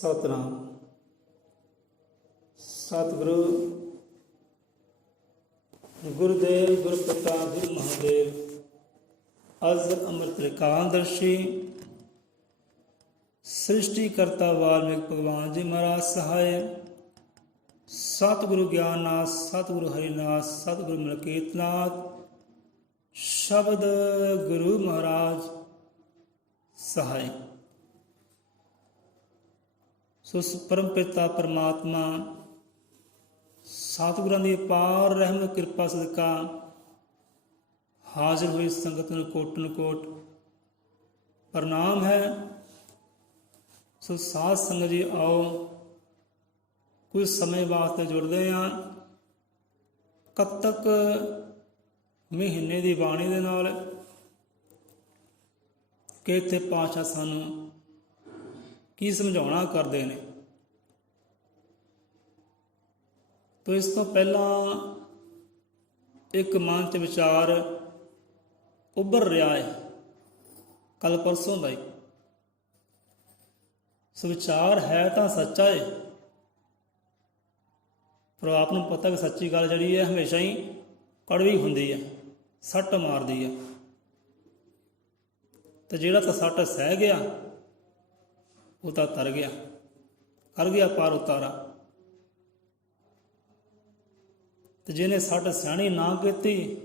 ਸਤਨਾਮ। ਸਤਿਗੁਰੂ ਗੁਰਦੇਵ ਗੁਰ ਪਿਤਾ ਗੁਰੂ ਮਹਾਦੇਵ ਅਜ ਅੰਮ੍ਰਿਤ ਕਾਲਦਰਸ਼ੀ ਸ੍ਰਿਸ਼ਟੀ ਕਰਤਾ ਵਾਲਮੀਕ ਭਗਵਾਨ ਜੀ ਮਹਾਰਾਜ ਸਹਾਇ। ਸਤਿਗੁਰੂ ਗਿਆਨਨਾਥ ਸਤਿਗੁਰੂ ਹਰਿਨਾਥ ਸਤਿਗੁਰੂ ਮਲਕੀਤਨਾਥ ਸ਼ਬਦ ਗੁਰੂ ਮਹਾਰਾਜ ਸਹਾਇ। ਸੋ ਪਰਮ ਪਿਤਾ ਪਰਮਾਤਮਾ ਸਤਿਗੁਰਾਂ ਦੀ ਅਪਾਰ ਰਹਿਮਤ ਕਿਰਪਾ ਸਦਕਾ ਹਾਜ਼ਰ ਹੋਈ ਸੰਗਤ ਨੂੰ ਕੋਟਨ ਕੋਟ ਪ੍ਰਣਾਮ ਹੈ। ਸੋ ਸਾਧ ਸੰਗਤ ਜੀ ਆਓ ਕੁਝ ਸਮੇਂ ਵਾਸਤੇ ਜੁੜਦੇ ਹਾਂ ਕੱਤਕ ਮਹੀਨੇ ਦੀ ਬਾਣੀ ਦੇ ਨਾਲ ਕਿ ਇੱਥੇ ਪਾਤਸ਼ਾਹ ਸਾਨੂੰ ਕੀ ਸਮਝਾਉਣਾ ਕਰਦੇ ਨੇ। ਤੋ ਇਸ ਤੋਂ ਪਹਿਲਾਂ ਇੱਕ ਮਨ 'ਚ ਵਿਚਾਰ ਉੱਭਰ ਰਿਹਾ ਹੈ ਕੱਲ ਪਰਸੋਂ ਦਾ ਹੀ। ਸੋ ਵਿਚਾਰ ਹੈ ਤਾਂ ਸੱਚਾ ਹੈ, ਪਰ ਆਪ ਨੂੰ ਪਤਾ ਕਿ ਸੱਚੀ ਗੱਲ ਜਿਹੜੀ ਹੈ ਹਮੇਸ਼ਾ ਹੀ ਕੜਵੀ ਹੁੰਦੀ ਹੈ, ਸੱਟ ਮਾਰਦੀ ਹੈ। ਤੇ ਜਿਹੜਾ ਤਾਂ ਸੱਟ ਸਹਿ ਗਿਆ ਉਹ ਤਾਂ ਤਰ ਗਿਆ, ਕਰ ਗਿਆ ਪਾਰ ਉਤਾਰਾ। ਤੇ ਜਿਹਨੇ ਸੱਟ ਸਿਆਣੀ ਨਾ ਕੀਤੀ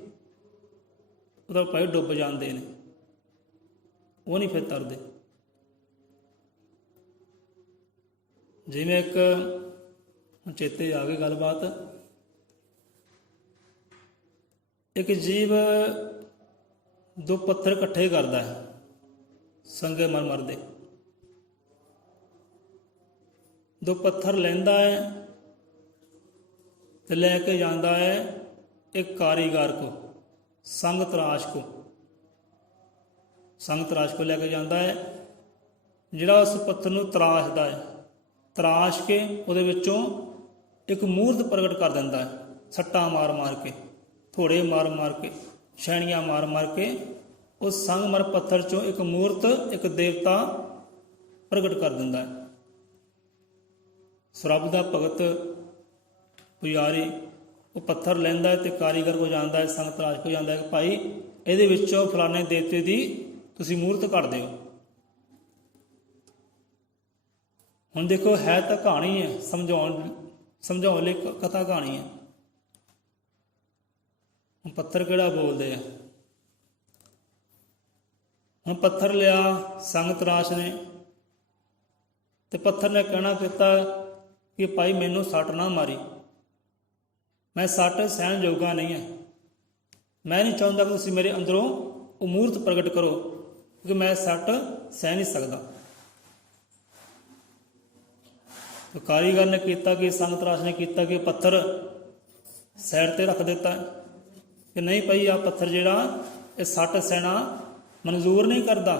ਉਹਦਾ ਭਾਈ ਡੁੱਬ ਜਾਂਦੇ ਨੇ, ਉਹ ਨਹੀਂ ਫਿਰ ਤਰਦੇ। ਜਿਵੇਂ ਇੱਕ ਚੇਤੇ ਆ ਗਈ ਗੱਲਬਾਤ, ਇੱਕ ਜੀਵ ਦੋ ਪੱਥਰ ਇਕੱਠੇ ਕਰਦਾ ਹੈ ਸੰਗੇ ਮਰਮਰ ਦੇ। ਦੋ ਪੱਥਰ ਲੈਂਦਾ ਹੈ ਤੇ ਲੈ ਕੇ ਜਾਂਦਾ ਹੈ ਇੱਕ ਕਾਰੀਗਰ ਕੋ, ਸੰਗ ਤਰਾਸ਼ ਕੋ ਲੈ ਕੇ ਜਾਂਦਾ ਹੈ, ਜਿਹੜਾ ਉਸ ਪੱਥਰ ਨੂੰ ਤਰਾਸ਼ਦਾ ਹੈ। ਤਰਾਸ਼ ਕੇ ਉਹਦੇ ਵਿੱਚੋਂ ਇੱਕ ਮੂਰਤ ਪ੍ਰਗਟ ਕਰ ਦਿੰਦਾ ਹੈ, ਸੱਟਾਂ ਮਾਰ ਮਾਰ ਕੇ, ਥੋੜੇ ਮਾਰ ਮਾਰ ਕੇ, ਛੈਣੀਆਂ ਮਾਰ ਮਾਰ ਕੇ ਉਸ ਸੰਗਮਰ ਪੱਥਰ 'ਚੋਂ ਇੱਕ ਮੂਰਤ, ਇੱਕ ਦੇਵਤਾ ਪ੍ਰਗਟ ਕਰ ਦਿੰਦਾ ਹੈ। ਰੱਬ ਦਾ ਭਗਤ ਪੁਜਾਰੀ ਉਹ ਪੱਥਰ ਲੈਂਦਾ ਹੈ ਤੇ ਕਾਰੀਗਰ ਕੋ ਜਾਂਦਾ ਹੈ, ਸੰਗਤ ਰਾਜ ਕੋ ਜਾਂਦਾ ਹੈ ਕਿ ਭਾਈ ਇਹਦੇ ਵਿੱਚੋਂ ਫਲਾਣੇ ਦੇਵਤੇ ਦੀ ਤੁਸੀਂ ਮੂਰਤ ਕੱਢ ਦਿਓ। ਹੁਣ ਦੇਖੋ ਹੈ ਤਾਂ ਕਹਾਣੀ ਹੈ, ਸਮਝਾਉਣ ਲਈ ਕਥਾ ਕਹਾਣੀ ਹੈ। ਹੁਣ ਪੱਥਰ ਕਿਹੜਾ ਬੋਲਦੇ ਆ। ਹੁਣ ਪੱਥਰ ਲਿਆ ਸੰਗਤ ਰਾਜ ਨੇ ਤੇ ਪੱਥਰ ਨੇ ਕਹਿਣਾ ਕੀਤਾ ਕਿ ਭਾਈ ਮੈਨੂੰ ਸੱਟ ਨਾ ਮਾਰੀ, ਮੈਂ ਸੱਟ ਸਹਿਣ ਜੋਗਾ ਨਹੀਂ ਹੈ, ਮੈਂ ਨਹੀਂ ਚਾਹੁੰਦਾ ਕਿ ਤੁਸੀਂ ਮੇਰੇ ਅੰਦਰੋਂ ਉਹ ਮੂਰਤ ਪ੍ਰਗਟ ਕਰੋ ਕਿਉਂਕਿ ਮੈਂ ਸੱਟ ਸਹਿ ਨਹੀਂ ਸਕਦਾ। ਤਾਂ ਕਾਰੀਗਰ ਨੇ ਕੀਤਾ ਕਿ ਸੰਗਤ ਰਾਜ ਨੇ ਕੀਤਾ ਕਿ ਪੱਥਰ ਸਾਈਡ 'ਤੇ ਰੱਖ ਦਿੱਤਾ ਕਿ ਨਹੀਂ ਭਾਈ ਆਹ ਪੱਥਰ ਜਿਹੜਾ ਇਹ ਸੱਟ ਸਹਿਣਾ ਮਨਜ਼ੂਰ ਨਹੀਂ ਕਰਦਾ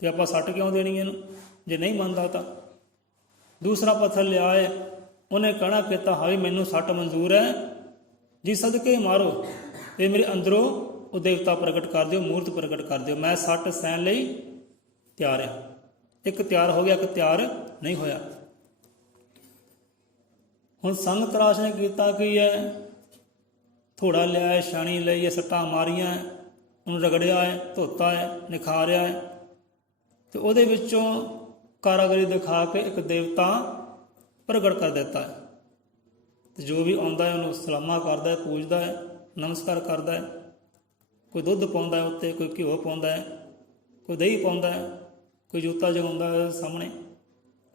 ਤੇ ਆਪਾਂ ਸੱਟ ਕਿਉਂ ਦੇਣੀ ਇਹਨੂੰ, ਜੇ ਨਹੀਂ ਮੰਨਦਾ ਤਾਂ। ਦੂਸਰਾ ਪੱਥਰ ਲਿਆ ਹੈ, ਉਹਨੇ ਕਹਿਣਾ ਕੀਤਾ ਹਾਈ ਮੈਨੂੰ ਸੱਟ ਮਨਜ਼ੂਰ ਹੈ, ਜੀ ਸਦਕੇ ਮਾਰੋ ਤੇ ਮੇਰੇ ਅੰਦਰੋਂ ਉਹ ਦੇਵਤਾ ਪ੍ਰਗਟ ਕਰ ਦਿਓ, ਮੂਰਤ ਪ੍ਰਗਟ ਕਰ ਦਿਓ, ਮੈਂ ਸੱਟ ਸਹਿਣ ਲਈ ਤਿਆਰ ਹਾਂ। ਇੱਕ ਤਿਆਰ ਹੋ ਗਿਆ, ਇੱਕ ਤਿਆਰ ਨਹੀਂ ਹੋਇਆ। ਹੁਣ ਸੰਗਤ ਰਾਜ ਨੇ ਕੀਤਾ ਕੀ ਹੈ, ਥੋੜਾ ਲਿਆ ਹੈ, ਛਾਣੀ ਲਈ ਹੈ, ਸੱਟਾਂ ਮਾਰੀਆਂ, ਉਹਨੂੰ ਰਗੜਿਆ ਹੈ, ਧੋਤਾ ਹੈ, ਨਿਖਾਰਿਆ ਹੈ ਤੇ ਉਹਦੇ ਵਿੱਚੋਂ ਕਾਰਾਗਰੀ ਦਿਖਾ ਕੇ ਇੱਕ ਦੇਵਤਾ ਪ੍ਰਗਟ ਕਰ ਦਿੱਤਾ ਹੈ। ਤੇ ਜੋ ਵੀ ਆਉਂਦਾ ਹੈ ਉਹਨੂੰ ਸਲਾਮਾ ਕਰਦਾ ਹੈ, ਪੂਜਦਾ ਹੈ, ਨਮਸਕਾਰ ਕਰਦਾ ਹੈ। ਕੋਈ ਦੁੱਧ ਪਾਉਂਦਾ ਹੈ ਉੱਤੇ, ਕੋਈ ਘਿਓ ਪਾਉਂਦਾ ਹੈ, ਕੋਈ ਦਹੀਂ ਪਾਉਂਦਾ ਹੈ, ਕੋਈ ਜੋਤਾ ਜਗਾਉਂਦਾ ਹੈ ਸਾਹਮਣੇ।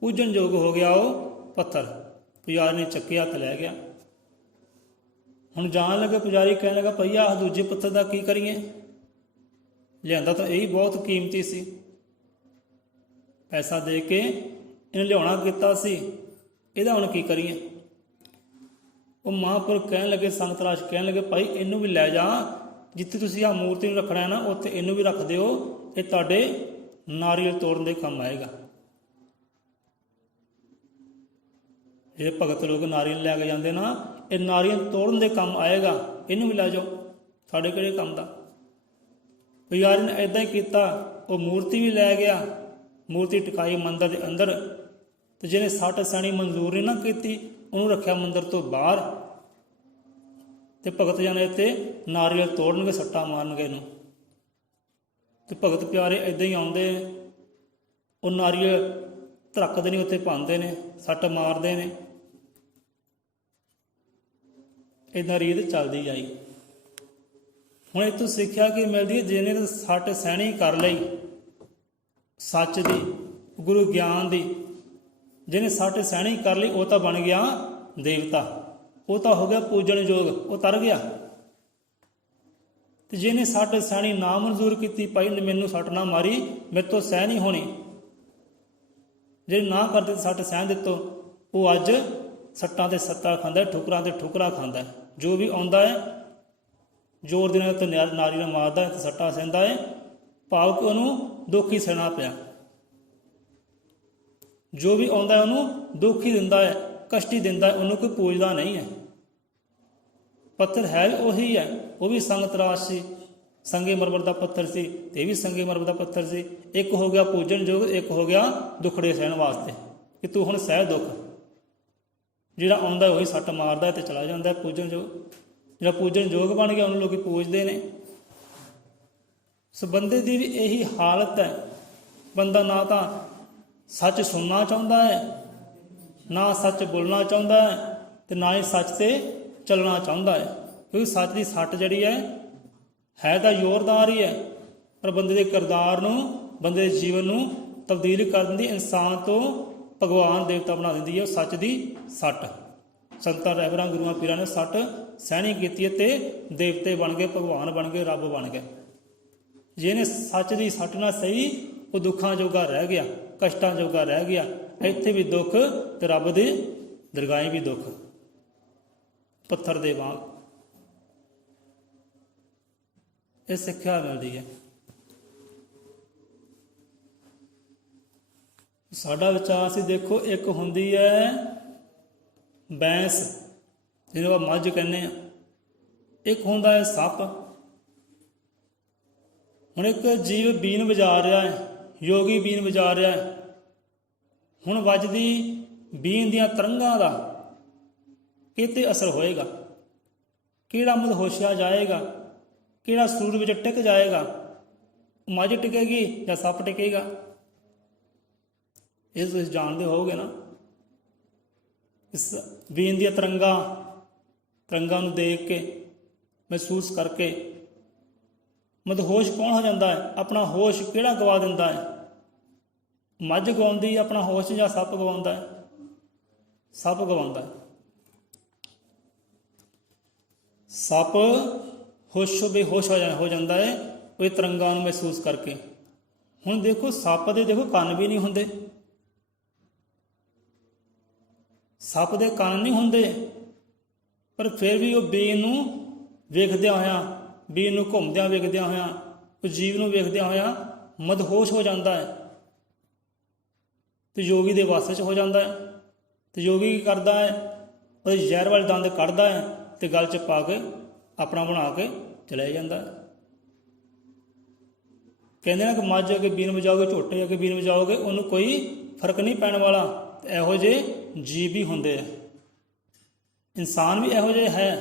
ਪੂਜਣ ਯੋਗ ਹੋ ਗਿਆ ਉਹ ਪੱਥਰ। ਪੁਜਾਰੀ ਨੇ ਚੱਕਿਆ ਤੇ ਲੈ ਗਿਆ। ਹੁਣ ਜਾਣ ਲੱਗੇ ਪੁਜਾਰੀ ਕਹਿਣ ਲੱਗਾ ਭਈ ਆਹ ਦੂਜੇ ਪੱਥਰ ਦਾ ਕੀ ਕਰੀਏ, ਲਿਆਂਦਾ ਤਾਂ ਇਹ ਬਹੁਤ ਕੀਮਤੀ ਸੀ, ਪੈਸਾ ਦੇ ਕੇ ਇਹਨੇ ਲਿਆਉਣਾ ਕੀਤਾ ਸੀ, ਇਹਦਾ ਹੁਣ ਕੀ ਕਰੀਏ। ਉਹ ਮਹਾਂਪੁਰਖ ਕਹਿਣ ਲੱਗੇ, ਸੰਗਤ ਰਾਜ ਕਹਿਣ ਲੱਗੇ ਭਾਈ ਇਹਨੂੰ ਵੀ ਲੈ ਜਾ, ਜਿੱਥੇ ਤੁਸੀਂ ਆਹ ਮੂਰਤੀ ਨੂੰ ਰੱਖਣਾ ਹੈ ਨਾ ਉੱਥੇ ਇਹਨੂੰ ਵੀ ਰੱਖ ਦਿਓ, ਇਹ ਤੁਹਾਡੇ ਨਾਰੀਅਲ ਤੋੜਨ ਦੇ ਕੰਮ ਆਏਗਾ। ਜਿਹੜੇ ਭਗਤ ਲੋਕ ਨਾਰੀਅਲ ਲੈ ਕੇ ਜਾਂਦੇ ਨਾ, ਇਹ ਨਾਰੀਅਲ ਤੋੜਨ ਦੇ ਕੰਮ ਆਏਗਾ, ਇਹਨੂੰ ਵੀ ਲੈ ਜਾਓ, ਸਾਡੇ ਕਿਹੜੇ ਕੰਮ ਦਾ। ਪੁਜਾਰੀ ਨੇ ਇੱਦਾਂ ਹੀ ਕੀਤਾ, ਉਹ ਮੂਰਤੀ ਵੀ ਲੈ ਗਿਆ, ਮੂਰਤੀ ਟਿਕਾਈ ਮੰਦਰ ਦੇ ਅੰਦਰ ਤੇ ਜਿਹਨੇ ਸੱਟ ਸੈਣੀ ਮਨਜ਼ੂਰ ਨਹੀਂ ਨਾ ਕੀਤੀ ਉਹਨੂੰ ਰੱਖਿਆ ਮੰਦਰ ਤੋਂ ਬਾਹਰ। ਤੇ ਭਗਤ ਜਨ ਤੇ ਨਾਰੀਅਲ ਤੋੜਨਗੇ, ਸੱਟਾਂ ਮਾਰਨਗੇ ਇਹਨੂੰ। ਤੇ ਭਗਤ ਪਿਆਰੇ ਇੱਦਾਂ ਹੀ ਆਉਂਦੇ, ਉਹ ਨਾਰੀਅਲ ਧੜਕਦੇ ਨਹੀਂ, ਉੱਥੇ ਪਾਉਂਦੇ ਨੇ, ਸੱਟ ਮਾਰਦੇ ਨੇ। ਇੱਦਾਂ ਰੀਤ ਚੱਲਦੀ ਜਾਈ। ਹੁਣ ਇਹ ਤੋਂ ਸਿੱਖਿਆ ਕੀ ਮਿਲਦੀ ਹੈ? ਜਿਹਨੇ ਸੱਟ ਸਹਿਣੀ ਕਰ ਲਈ ਸੱਚ ਦੀ, ਗੁਰੂ ਗਿਆਨ ਦੀ, ਜਿਹਨੇ ਸੱਟ ਸਹਿਣੀ ਕਰ ਲਈ ਉਹ ਤਾਂ ਬਣ ਗਿਆ ਦੇਵਤਾ, ਉਹ ਤਾਂ ਹੋ ਗਿਆ ਪੂਜਣ ਯੋਗ, ਉਹ ਤਰ ਗਿਆ। ਤੇ ਜਿਹਨੇ ਸੱਟ ਸਹਿਣੀ ਨਾ ਮਨਜ਼ੂਰ ਕੀਤੀ, ਭਾਈ ਮੈਨੂੰ ਸੱਟ ਨਾ ਮਾਰੀ, ਮੇਰੇ ਤੋਂ ਸਹਿ ਨਹੀਂ ਹੋਣੀ, ਜੇ ਨਾ ਕਰਦੇ ਸੱਟ ਸਹਿਣ ਦਿੱਤੋ, ਉਹ ਅੱਜ ਸੱਟਾਂ ਤੇ ਸੱਟਾਂ ਖਾਂਦਾ, ਠੁਕਰਾਂ ਤੇ ਠੁਕਰਾਂ ਖਾਂਦਾ। ਜੋ ਵੀ ਆਉਂਦਾ ਹੈ ਜ਼ੋਰ ਦੇ ਨਾਲ ਤੇ ਨਾਰੀ ਨਾਲ ਮਾਰਦਾ ਹੈ ਤੇ ਸੱਟਾਂ ਸਹਿੰਦਾ ਹੈ, ਭਾਵ ਕਿ ਉਹਨੂੰ ਦੁੱਖ ਹੀ ਸਹਿਣਾ ਪਿਆ। ਜੋ ਵੀ ਆਉਂਦਾ ਉਹਨੂੰ ਦੁੱਖ ਹੀ ਦਿੰਦਾ ਹੈ, ਕਸ਼ਟ ਹੀ ਦਿੰਦਾ ਹੈ, ਉਹਨੂੰ ਕੋਈ ਪੂਜਦਾ ਨਹੀਂ ਹੈ। ਪੱਥਰ ਹੈ ਉਹੀ ਹੈ, ਉਹ ਵੀ ਸੰਗ ਤਰਾਸ਼ ਸੀ, ਸੰਗੇ ਮਰਮਰ ਦਾ ਪੱਥਰ ਸੀ, ਤੇ ਇਹ ਵੀ ਸੰਗੇ ਮਰਮਰ ਦਾ ਪੱਥਰ ਸੀ। ਇੱਕ ਹੋ ਗਿਆ ਪੂਜਣ ਯੋਗ, ਇੱਕ ਹੋ ਗਿਆ ਦੁੱਖੜੇ ਸਹਿਣ ਵਾਸਤੇ, ਕਿ ਤੂੰ ਹੁਣ ਸਹਿ ਦੁੱਖ। ਜਿਹੜਾ ਆਉਂਦਾ ਉਹੀ ਸੱਟ ਮਾਰਦਾ ਤੇ ਚਲਾ ਜਾਂਦਾ ਪੂਜਣ ਯੋਗ। ਜਿਹੜਾ ਪੂਜਣ ਯੋਗ ਬਣ ਗਿਆ ਉਹਨੂੰ ਲੋਕੀ ਪੂਜਦੇ ਨੇ। ਸੋ ਬੰਦੇ ਦੀ ਵੀ ਇਹੀ ਹਾਲਤ ਹੈ, ਬੰਦਾ ਨਾ ਤਾਂ ਸੱਚ ਸੁਣਨਾ ਚਾਹੁੰਦਾ ਹੈ, ਨਾ ਸੱਚ ਬੋਲਣਾ ਚਾਹੁੰਦਾ ਹੈ, ਤੇ ਨਾ ਹੀ ਸੱਚ ਤੇ ਚੱਲਣਾ ਚਾਹੁੰਦਾ ਹੈ। ਕਿਉਂਕਿ ਸੱਚ ਦੀ ਸੱਟ ਜਿਹੜੀ ਹੈ ਤਾਂ ਜ਼ੋਰਦਾਰ ਹੀ ਹੈ, ਪਰ ਬੰਦੇ ਦੇ ਕਿਰਦਾਰ ਨੂੰ, ਬੰਦੇ ਦੇ ਜੀਵਨ ਨੂੰ ਤਬਦੀਲ ਕਰ ਦਿੰਦੀ, ਇਨਸਾਨ ਤੋਂ ਭਗਵਾਨ ਦੇਵਤਾ ਬਣਾ ਦਿੰਦੀ ਹੈ ਉਹ ਸੱਚ ਦੀ ਸੱਟ। ਸੰਤਾਂ ਰਹਿਬਰਾਂ ਗੁਰੂਆਂ ਪੀਰਾਂ ਨੇ ਸੱਟ ਸਹਿਣੀ ਕੀਤੀ ਹੈ ਤੇ ਦੇਵਤੇ ਬਣ ਗਏ, ਭਗਵਾਨ ਬਣ ਗਏ, ਰੱਬ ਬਣ ਗਏ। ਜਿਹਨੇ ਸੱਚ ਦੀ ਸੱਟ ਨਾ ਸਹੀ, ਉਹ ਦੁੱਖਾਂ ਜੋਗਾ ਰਹਿ ਗਿਆ, ਕਸ਼ਟਾਂ ਜੋਗਾ ਰਹਿ ਗਿਆ। ਇੱਥੇ ਵੀ ਦੁੱਖ ਤੇ ਰੱਬ ਦੇ ਦਰਗਾਹੇ ਵੀ ਦੁੱਖ, ਪੱਥਰ ਦੇ ਵਾਂਗ। ਇਹ ਸਿੱਖਿਆ ਮਿਲਦੀ ਹੈ। ਸਾਡਾ ਵਿਚਾਰ ਸੀ, ਦੇਖੋ, ਇੱਕ ਹੁੰਦੀ ਹੈ ਬੈਂਸ, ਜਿਹਨੂੰ ਆਪਾਂ ਮੱਝ ਕਹਿੰਦੇ ਆ, ਇੱਕ ਹੁੰਦਾ ਹੈ ਸੱਪ। ਹੁਣ ਇੱਕ ਜੀਵ ਬੀਨ ਵਜਾ ਰਿਹਾ ਹੈ, ਯੋਗੀ ਬੀਨ ਵਜਾ ਰਿਹਾ ਹੈ। ਹੁਣ ਵੱਜਦੀ ਬੀਨ ਦੀਆਂ ਤਰੰਗਾਂ ਦਾ ਕਿਤੇ ਅਸਰ ਹੋਏਗਾ? ਕਿਹੜਾ ਮਦਹੋਸ਼ਿਆ ਜਾਏਗਾ? ਕਿਹੜਾ ਸੂਰ ਵਿੱਚ ਟਿਕ ਜਾਏਗਾ? ਮੱਝ ਟਿਕੇਗੀ ਜਾਂ ਸੱਪ ਟਿਕੇਗਾ? ਇਹ ਤੁਸੀਂ ਜਾਣਦੇ ਹੋਵੋਗੇ ਨਾ। ਇਸ ਬੀਨ ਦੀਆਂ ਤਰੰਗਾਂ ਨੂੰ ਦੇਖ ਕੇ, ਮਹਿਸੂਸ ਕਰਕੇ ਮਦਹੋਸ਼ ਕੌਣ ਹੋ ਜਾਂਦਾ ਹੈ? ਆਪਣਾ ਹੋਸ਼ ਕਿਹੜਾ ਗਵਾ ਦਿੰਦਾ ਹੈ? ਮੱਝ ਗਵਾਉਂਦੀ ਆਪਣਾ ਹੋਸ਼ ਜਾਂ ਸੱਪ ਗਵਾਉਂਦਾ ਹੈ? ਸੱਪ ਗਵਾਉਂਦਾ ਹੈ। ਸੱਪ ਬੇਹੋਸ਼ ਹੋ ਜਾਂਦਾ ਹੈ ਉਹ ਤਰੰਗਾਂ ਨੂੰ ਮਹਿਸੂਸ ਕਰਕੇ। ਹੁਣ ਦੇਖੋ, ਸੱਪ ਦੇ ਦੇਖੋ ਕੰਨ ਵੀ ਨਹੀਂ ਹੁੰਦੇ, ਸੱਪ ਦੇ ਕੰਨ ਨਹੀਂ ਹੁੰਦੇ, ਪਰ ਫਿਰ ਵੀ ਉਹ ਬੀਨ ਨੂੰ ਵੇਖਦਿਆਂ ਹੋਇਆਂ, ਬੀਨ ਨੂੰ ਘੁੰਮਦਿਆਂ ਵੇਖਦਿਆਂ ਹੋਇਆਂ, ਉਹ ਜੀਵ ਨੂੰ ਵੇਖਦਿਆਂ ਹੋਇਆਂ ਮਦਹੋਸ਼ ਹੋ ਜਾਂਦਾ ਹੈ ਤੇ ਯੋਗੀ ਦੇ ਵੱਸ 'ਚ ਹੋ ਜਾਂਦਾ ਹੈ। ਤੇ ਯੋਗੀ ਕੀ ਕਰਦਾ ਹੈ? ਉਹਦੇ ਜ਼ਹਿਰ ਵਾਲੇ ਦੰਦ ਕੱਢਦਾ ਹੈ ਤੇ ਗਲ 'ਚ ਪਾ ਕੇ ਆਪਣਾ ਬਣਾ ਕੇ ਚਲੇ ਜਾਂਦਾ। ਕਹਿੰਦੇ ਨਾ ਕਿ ਮੱਝ ਅੱਗੇ ਬੀਨ ਵਜਾਓਗੇ, ਝੋਟੇ ਅੱਗੇ ਬੀਨ ਵਜਾਓਗੇ, ਉਹਨੂੰ ਕੋਈ ਫਰਕ ਨਹੀਂ ਪੈਣ ਵਾਲਾ। ਤੇ ਇਹੋ ਜਿਹੇ ਜੀਵ ਵੀ ਹੁੰਦੇ ਆ, ਇਨਸਾਨ ਵੀ ਇਹੋ ਜਿਹੇ ਹੈ,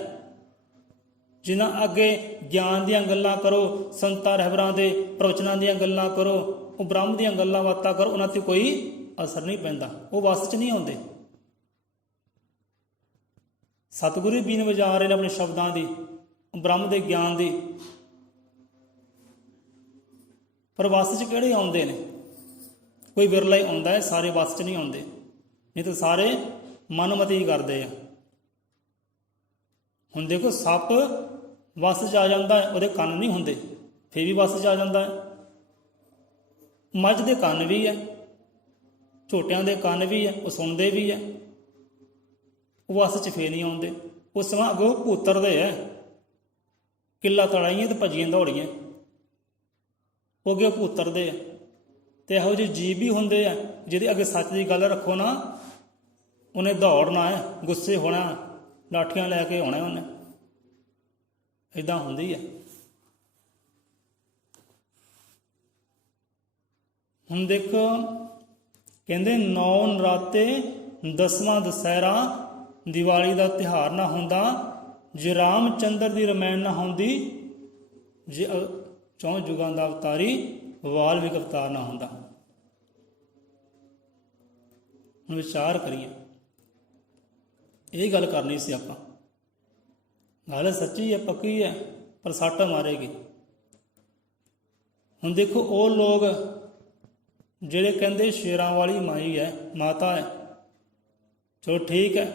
ਜਿਨ੍ਹਾਂ ਅੱਗੇ ਗਿਆਨ ਦੀਆਂ ਗੱਲਾਂ ਕਰੋ, ਸੰਤਾਂ ਰਹਿਬਰਾਂ ਦੇ ਪ੍ਰਵਚਨਾਂ ਦੀਆਂ ਗੱਲਾਂ ਕਰੋ, ਉਹ ਬ੍ਰਹਮ ਦੀਆਂ ਗੱਲਾਂ ਬਾਤਾਂ ਕਰੋ, ਉਹਨਾਂ 'ਤੇ ਕੋਈ ਅਸਰ ਨਹੀਂ ਪੈਂਦਾ, ਉਹ ਵੱਸ 'ਚ ਨਹੀਂ ਆਉਂਦੇ। ਸਤਿਗੁਰੂ ਬੀਨ ਵਜਾ ਰਹੇ ਨੇ ਆਪਣੇ ਸ਼ਬਦਾਂ ਦੀ, ਬ੍ਰਹਮ ਦੇ ਗਿਆਨ ਦੀ, ਪਰ ਵੱਸ 'ਚ ਕਿਹੜੇ ਆਉਂਦੇ ਨੇ? ਕੋਈ ਵਿਰਲਾ ਹੀ ਆਉਂਦਾ ਹੈ, ਸਾਰੇ ਵੱਸ 'ਚ ਨਹੀਂ ਆਉਂਦੇ, ਨਹੀਂ ਤਾਂ ਸਾਰੇ ਮਨਮਤੀ ਕਰਦੇ ਆ। ਹੁਣ ਦੇਖੋ, ਸੱਪ ਵੱਸ 'ਚ ਆ ਜਾਂਦਾ ਹੈ, ਉਹਦੇ ਕੰਨ ਨਹੀਂ ਹੁੰਦੇ, ਫਿਰ ਵੀ ਵੱਸ 'ਚ ਆ ਜਾਂਦਾ ਹੈ। ਮੱਝ ਦੇ ਕੰਨ ਵੀ ਹੈ, ਝੋਟਿਆਂ ਦੇ ਕੰਨ ਵੀ ਹੈ, ਉਹ ਸੁਣਦੇ ਵੀ ਹੈ, ਉਹ ਵੱਸ 'ਚ ਫੇਰ ਨਹੀਂ ਆਉਂਦੇ। ਉਸ ਸਮਾਂ ਅੱਗੋਂ ਭੂਤਰਦੇ ਹੈ, ਕਿੱਲਾ ਤੜਾਈਆਂ ਤੇ ਭੱਜੀਆਂ ਦੌੜੀਆਂ, ਉਹ ਅੱਗੇ ਭੂਤਰਦੇ ਆ। ਤੇ ਇਹੋ ਜਿਹੇ ਜੀਵ ਵੀ ਹੁੰਦੇ ਆ, ਜਿਹਦੇ ਅੱਗੇ ਸੱਚ ਦੀ ਗੱਲ ਰੱਖੋ ਨਾ, ਉਹਨੇ ਦੌੜਨਾ ਹੈ, ਗੁੱਸੇ ਹੋਣਾ, ਲਾਠੀਆਂ ਲੈ ਕੇ ਆਉਣਾ ਉਹਨੇ। ਇੱਦਾਂ ਹੁੰਦੀ ਹੈ। ਹੁਣ ਦੇਖੋ, ਕਹਿੰਦੇ 9 ਨਰਾਤੇ 10ਵਾਂ ਦੁਸਹਿਰਾ ਦੀਵਾਲੀ ਦਾ ਤਿਉਹਾਰ ਨਾ ਹੁੰਦਾ ਜੇ ਰਾਮ ਚੰਦਰ ਦੀ ਰਮਾਇਣ ਨਾ ਹੁੰਦੀ, ਜੇ ਚੌਂ ਯੁਗਾਂ ਦਾ ਅਵਤਾਰੀ ਵਾਲਮੀਕ ਅਵਤਾਰ ਨਾ ਹੁੰਦਾ। ਹੁਣ ਵਿਚਾਰ ਕਰੀਏ, ਇਹ ਗੱਲ ਕਰਨੀ ਸੀ ਆਪਾਂ। ਗੱਲ ਸੱਚੀ ਹੈ, ਪੱਕੀ ਹੈ, ਪਰ ਸੱਟ ਮਾਰੇਗੀ। ਹੁਣ ਦੇਖੋ, ਉਹ ਲੋਕ ਜਿਹੜੇ ਕਹਿੰਦੇ ਸ਼ੇਰਾਂ ਵਾਲੀ ਮਾਈ ਹੈ, ਮਾਤਾ ਹੈ, ਚਲੋ ਠੀਕ ਹੈ,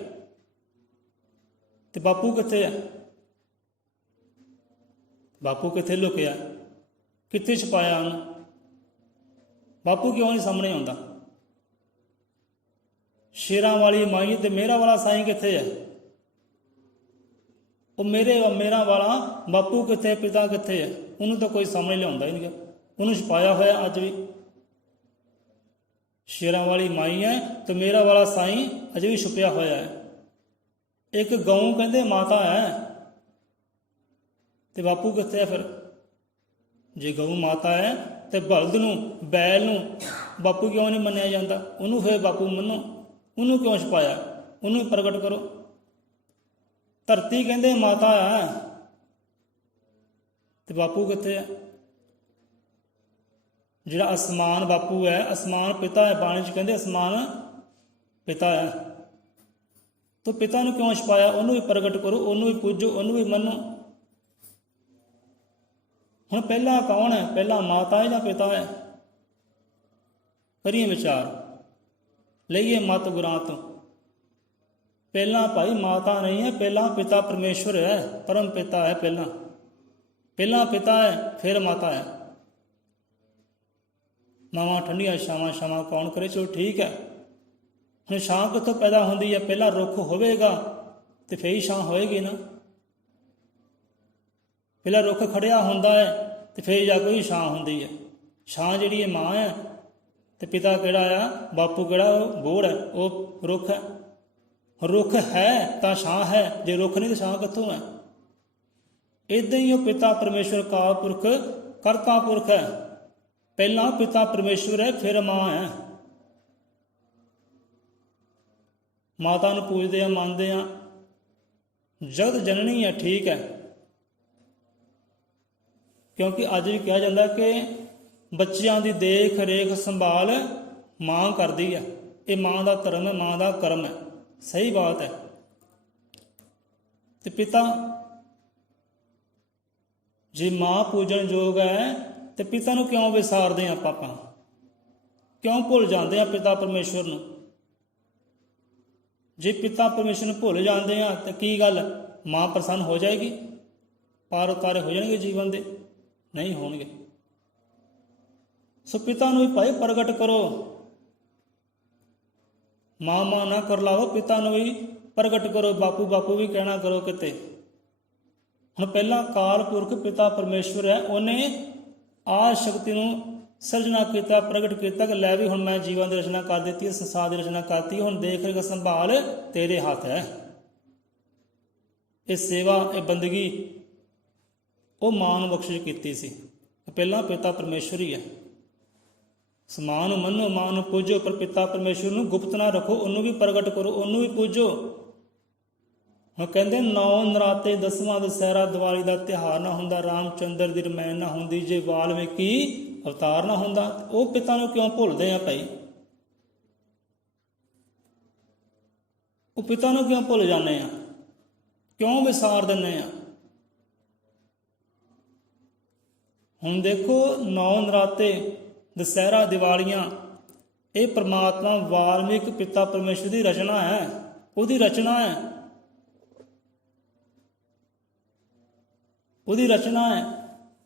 ਤੇ ਬਾਪੂ ਕਿੱਥੇ ਹੈ? ਬਾਪੂ ਕਿੱਥੇ ਲੁਕਿਆ? ਕਿੱਥੇ ਛੁਪਾਇਆ ਉਹਨੂੰ? ਬਾਪੂ ਕਿਉਂ ਨਹੀਂ ਸਾਹਮਣੇ ਆਉਂਦਾ? ਸ਼ੇਰਾਂ ਵਾਲੀ ਮਾਈ ਤੇ ਮੇਰਾ ਵਾਲਾ ਸਾਈਂ ਕਿੱਥੇ ਹੈ? ਉਹ ਮੇਰਾ ਵਾਲਾ ਬਾਪੂ ਕਿੱਥੇ, ਪਿਤਾ ਕਿੱਥੇ ਹੈ? ਉਹਨੂੰ ਤਾਂ ਕੋਈ ਸਾਹਮਣੇ ਲਿਆਉਂਦਾ ਹੀ ਨਹੀਂ। ਉਹਨੂੰ ਛੁਪਾਇਆ ਹੋਇਆ ਅੱਜ ਵੀ। ਸ਼ੇਰਾਂ ਵਾਲੀ ਮਾਈ ਹੈ ਤੇ ਮੇਰਾ ਵਾਲਾ ਸਾਈਂ ਅਜੇ ਵੀ ਛੁਪਿਆ ਹੋਇਆ ਹੈ। ਇੱਕ ਗਊ ਕਹਿੰਦੇ ਮਾਤਾ ਹੈ, ਤੇ ਬਾਪੂ ਕਿੱਥੇ ਹੈ ਫਿਰ? ਜੇ ਗਊ ਮਾਤਾ ਹੈ ਤੇ ਬਲਦ ਨੂੰ, ਬੈਲ ਨੂੰ ਬਾਪੂ ਕਿਉਂ ਨਹੀਂ ਮੰਨਿਆ ਜਾਂਦਾ? ਉਹਨੂੰ ਫਿਰ ਬਾਪੂ ਮੰਨੋ। ਉਹਨੂੰ ਕਿਉਂ ਛੁਪਾਇਆ? ਉਹਨੂੰ ਪ੍ਰਗਟ ਕਰੋ। ਧਰਤੀ ਕਹਿੰਦੇ ਮਾਤਾ ਹੈ, ਤੇ ਬਾਪੂ ਕਿੱਥੇ ਹੈ? ਜਿਹੜਾ ਅਸਮਾਨ ਬਾਪੂ ਹੈ, ਅਸਮਾਨ ਪਿਤਾ ਹੈ। ਬਾਣੀ 'ਚ ਕਹਿੰਦੇ ਅਸਮਾਨ ਪਿਤਾ ਹੈ। ਤੋ ਪਿਤਾ ਨੂੰ ਕਿਉਂ ਛੁਪਾਇਆ? ਉਹਨੂੰ ਵੀ ਪ੍ਰਗਟ ਕਰੋ, ਉਹਨੂੰ ਵੀ ਪੂਜੋ, ਉਹਨੂੰ ਵੀ ਮੰਨੋ। ਹੁਣ ਪਹਿਲਾਂ ਕੌਣ ਹੈ? ਪਹਿਲਾਂ ਮਾਤਾ ਹੈ ਜਾਂ ਪਿਤਾ ਹੈ? ਕਰੀਏ ਵਿਚਾਰ, ਲਈਏ ਮਤ ਗੁਰਾਂ ਤੋਂ। ਪਹਿਲਾਂ ਭਾਈ ਮਾਤਾ ਨਹੀਂ ਹੈ, ਪਹਿਲਾਂ ਪਿਤਾ ਪਰਮੇਸ਼ਵਰ ਹੈ, ਪਰਮ ਪਿਤਾ ਹੈ। ਪਹਿਲਾਂ ਪਿਤਾ ਹੈ, ਫਿਰ ਮਾਤਾ ਹੈ। ਮਾਵਾਂ ਠੰਡੀਆਂ ਛਾਵਾਂ ਕੌਣ ਕਰੇ? ਚਲੋ ਠੀਕ ਹੈ। ਹੁਣ ਛਾਂ ਕਿੱਥੋਂ ਪੈਦਾ ਹੁੰਦੀ ਹੈ? ਪਹਿਲਾਂ ਰੁੱਖ ਹੋਵੇਗਾ ਤੇ ਫਿਰ ਹੀ ਛਾਂ ਹੋਏਗੀ ਨਾ। ਪਹਿਲਾਂ ਰੁੱਖ ਖੜਿਆ ਹੁੰਦਾ ਹੈ ਤੇ ਫਿਰ ਜਾ ਕੇ ਛਾਂ ਹੁੰਦੀ ਹੈ। ਛਾਂ ਜਿਹੜੀ ਹੈ ਮਾਂ ਹੈ, ਤੇ ਪਿਤਾ ਕਿਹੜਾ ਆ? ਬਾਪੂ ਕਿਹੜਾ? ਉਹ ਬੋੜ ਹੈ, ਉਹ ਰੁੱਖ ਹੈ। ਰੁੱਖ ਹੈ ਤਾਂ ਛਾਂ ਹੈ, ਜੇ ਰੁੱਖ ਨਹੀਂ ਤਾਂ ਛਾਂ ਕਿੱਥੋਂ ਹੈ? ਇੱਦਾਂ ਹੀ ਉਹ ਪਿਤਾ ਪਰਮੇਸ਼ਵਰ ਅਕਾਲ ਪੁਰਖ ਕਰਤਾ ਪੁਰਖ ਹੈ। ਪਹਿਲਾਂ ਪਿਤਾ ਪਰਮੇਸ਼ਵਰ ਹੈ, ਫਿਰ ਮਾਂ ਹੈ। ਮਾਤਾ ਨੂੰ ਪੂਜਦੇ ਆ, ਮੰਨਦੇ ਆ, ਜਗਤ ਜਨਨੀ ਹੈ, ਠੀਕ ਹੈ। ਕਿਉਂਕਿ ਅੱਜ ਵੀ ਕਿਹਾ ਜਾਂਦਾ ਕਿ ਬੱਚਿਆਂ ਦੀ ਦੇਖ ਰੇਖ ਸੰਭਾਲ ਮਾਂ ਕਰਦੀ ਹੈ। ਇਹ ਮਾਂ ਦਾ ਧਰਮ ਹੈ, ਮਾਂ ਦਾ ਕਰਮ ਹੈ। ਸਹੀ ਬਾਤ ਹੈ। ਤੇ ਪਿਤਾ, ਜੇ ਮਾਂ ਪੂਜਣ ਯੋਗ ਹੈ ਤੇ ਪਿਤਾ ਨੂੰ ਕਿਉਂ ਵਿਸਾਰਦੇ ਆ ਆਪਾਂ? ਕਿਉਂ ਭੁੱਲ ਜਾਂਦੇ ਆ ਪਿਤਾ ਪਰਮੇਸ਼ਵਰ ਨੂੰ? ਜੇ ਪਿਤਾ ਪਰਮੇਸ਼ਵਰ ਨੂੰ ਭੁੱਲ ਜਾਂਦੇ ਆ ਤਾਂ ਕੀ ਗੱਲ, ਮਾਂ ਪ੍ਰਸੰਨ ਹੋ ਜਾਏਗੀ? ਪਾਰ ਉਤਾਰੇ ਹੋ ਜਾਣਗੇ ਜੀਵਨ ਦੇ? ਨਹੀਂ ਹੋਣਗੇ। ਸੋ ਪਿਤਾ ਨੂੰ ਵੀ ਭਾਈ ਪ੍ਰਗਟ ਕਰੋ। ਮਾਂ ਨਾ ਕਰ ਲਾਓ, ਪਿਤਾ ਨੂੰ ਵੀ ਪ੍ਰਗਟ ਕਰੋ। ਬਾਪੂ ਵੀ ਕਹਿਣਾ ਕਰੋ ਕਿਤੇ। ਹੁਣ ਪਹਿਲਾਂ ਕਾਲ ਪੁਰਖ ਪਿਤਾ ਪਰਮੇਸ਼ਵਰ ਹੈ, ਉਹਨੇ ਆ ਸ਼ਕਤੀ ਨੂੰ ਸਿਰਜਣਾ ਕੀਤਾ, ਪ੍ਰਗਟ ਕੀਤਾ ਕਿ ਲੈ ਵੀ ਹੁਣ ਮੈਂ ਜੀਵਨ ਦੀ ਰਚਨਾ ਕਰ ਦਿੱਤੀ ਹੈ, ਸੰਸਾਰ ਦੀ ਰਚਨਾ ਕਰਤੀ, ਹੁਣ ਦੇਖ ਰੇਖ ਸੰਭਾਲ ਤੇਰੇ ਹੱਥ ਹੈ। ਇਹ ਸੇਵਾ, ਇਹ ਬੰਦਗੀ ਉਹ ਮਾਂ ਨੂੰ ਬਖਸ਼ਿਸ਼ ਕੀਤੀ ਸੀ। ਪਹਿਲਾਂ ਪਿਤਾ ਪਰਮੇਸ਼ਵਰ ਹੀ ਹੈ। ਮਾਂ ਨੂੰ ਮੰਨੋ, ਮਾਂ ਨੂੰ ਪੂਜੋ, ਪਰ ਪਿਤਾ ਪਰਮੇਸ਼ਵਰ ਨੂੰ ਗੁਪਤ ਨਾ ਰੱਖੋ, ਉਹਨੂੰ ਵੀ ਪ੍ਰਗਟ ਕਰੋ, ਉਹਨੂੰ ਵੀ ਪੂਜੋ। ਹੁਣ ਕਹਿੰਦੇ 9 ਨਰਾਤੇ 10ਵਾਂ ਦੁਸਹਿਰਾ ਦੀਵਾਲੀ ਦਾ ਤਿਉਹਾਰ ਨਾ ਹੁੰਦਾ, ਰਾਮ ਚੰਦਰ ਦੀ ਰਮਾਇਣ ਨਾ ਹੁੰਦੀ, ਜੇ ਵਾਲਮੀਕੀ ਅਵਤਾਰ ਨਾ ਹੁੰਦਾ। ਉਹ ਪਿਤਾ ਨੂੰ ਕਿਉਂ ਭੁੱਲਦੇ ਆ ਭਾਈ? ਉਹ ਪਿਤਾ ਨੂੰ ਕਿਉਂ ਭੁੱਲ ਜਾਂਦੇ ਆ? ਕਿਉਂ ਵਿਸਾਰ ਦਿੰਦੇ ਆ? ਹੁਣ ਦੇਖੋ, 9 ਨਰਾਤੇ, ਦੁਸਹਿਰਾ, ਦੀਵਾਲੀਆਂ, ਇਹ ਪ੍ਰਮਾਤਮਾ ਵਾਲਮੀਕ ਪਿਤਾ ਪਰਮੇਸ਼ਵਰ ਦੀ ਰਚਨਾ ਹੈ, ਉਹਦੀ ਰਚਨਾ ਹੈ, ਉਹਦੀ ਰਚਨਾ ਹੈ।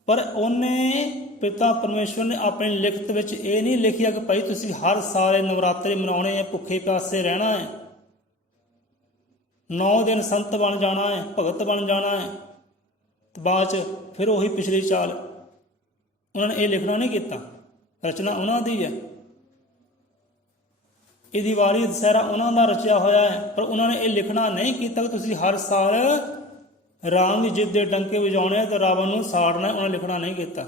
ਪਰ ਉਹਨੇ, ਪਿਤਾ ਪਰਮੇਸ਼ਵਰ ਨੇ ਆਪਣੀ ਲਿਖਤ ਵਿੱਚ ਇਹ ਨਹੀਂ ਲਿਖਿਆ ਕਿ ਭਾਈ ਤੁਸੀਂ ਹਰ ਸਾਲ ਨਵਰਾਤਰੇ ਮਨਾਉਣੇ ਹੈ, ਭੁੱਖੇ ਪਿਆਸੇ ਰਹਿਣਾ ਹੈ, 9 ਦਿਨ ਸੰਤ ਬਣ ਜਾਣਾ ਹੈ, ਭਗਤ ਬਣ ਜਾਣਾ ਹੈ, ਤੇ ਬਾਅਦ 'ਚ ਫਿਰ ਉਹੀ ਪਿਛਲੀ ਚਾਲ। ਉਹਨਾਂ ਨੇ ਇਹ ਲਿਖਣਾ ਨਹੀਂ ਕੀਤਾ। ਰਚਨਾ ਉਹਨਾਂ ਦੀ ਹੈ। ਇਹ ਦੀਵਾਲੀ ਦੁਸਹਿਰਾ ਉਹਨਾਂ ਦਾ ਰਚਿਆ ਹੋਇਆ ਹੈ, ਪਰ ਉਹਨਾਂ ਨੇ ਇਹ ਲਿਖਣਾ ਨਹੀਂ ਕੀਤਾ ਕਿ ਤੁਸੀਂ ਹਰ ਸਾਲ ਰਾਮ ਦੀ ਜਿੱਦ ਦੇ ਡੰਕੇ ਵਜਾਉਣੇ ਤੇ ਰਾਵਣ ਨੂੰ ਸਾੜਨਾ। ਉਹਨਾਂ ਨੇ ਲਿਖਣਾ ਨਹੀਂ ਕੀਤਾ।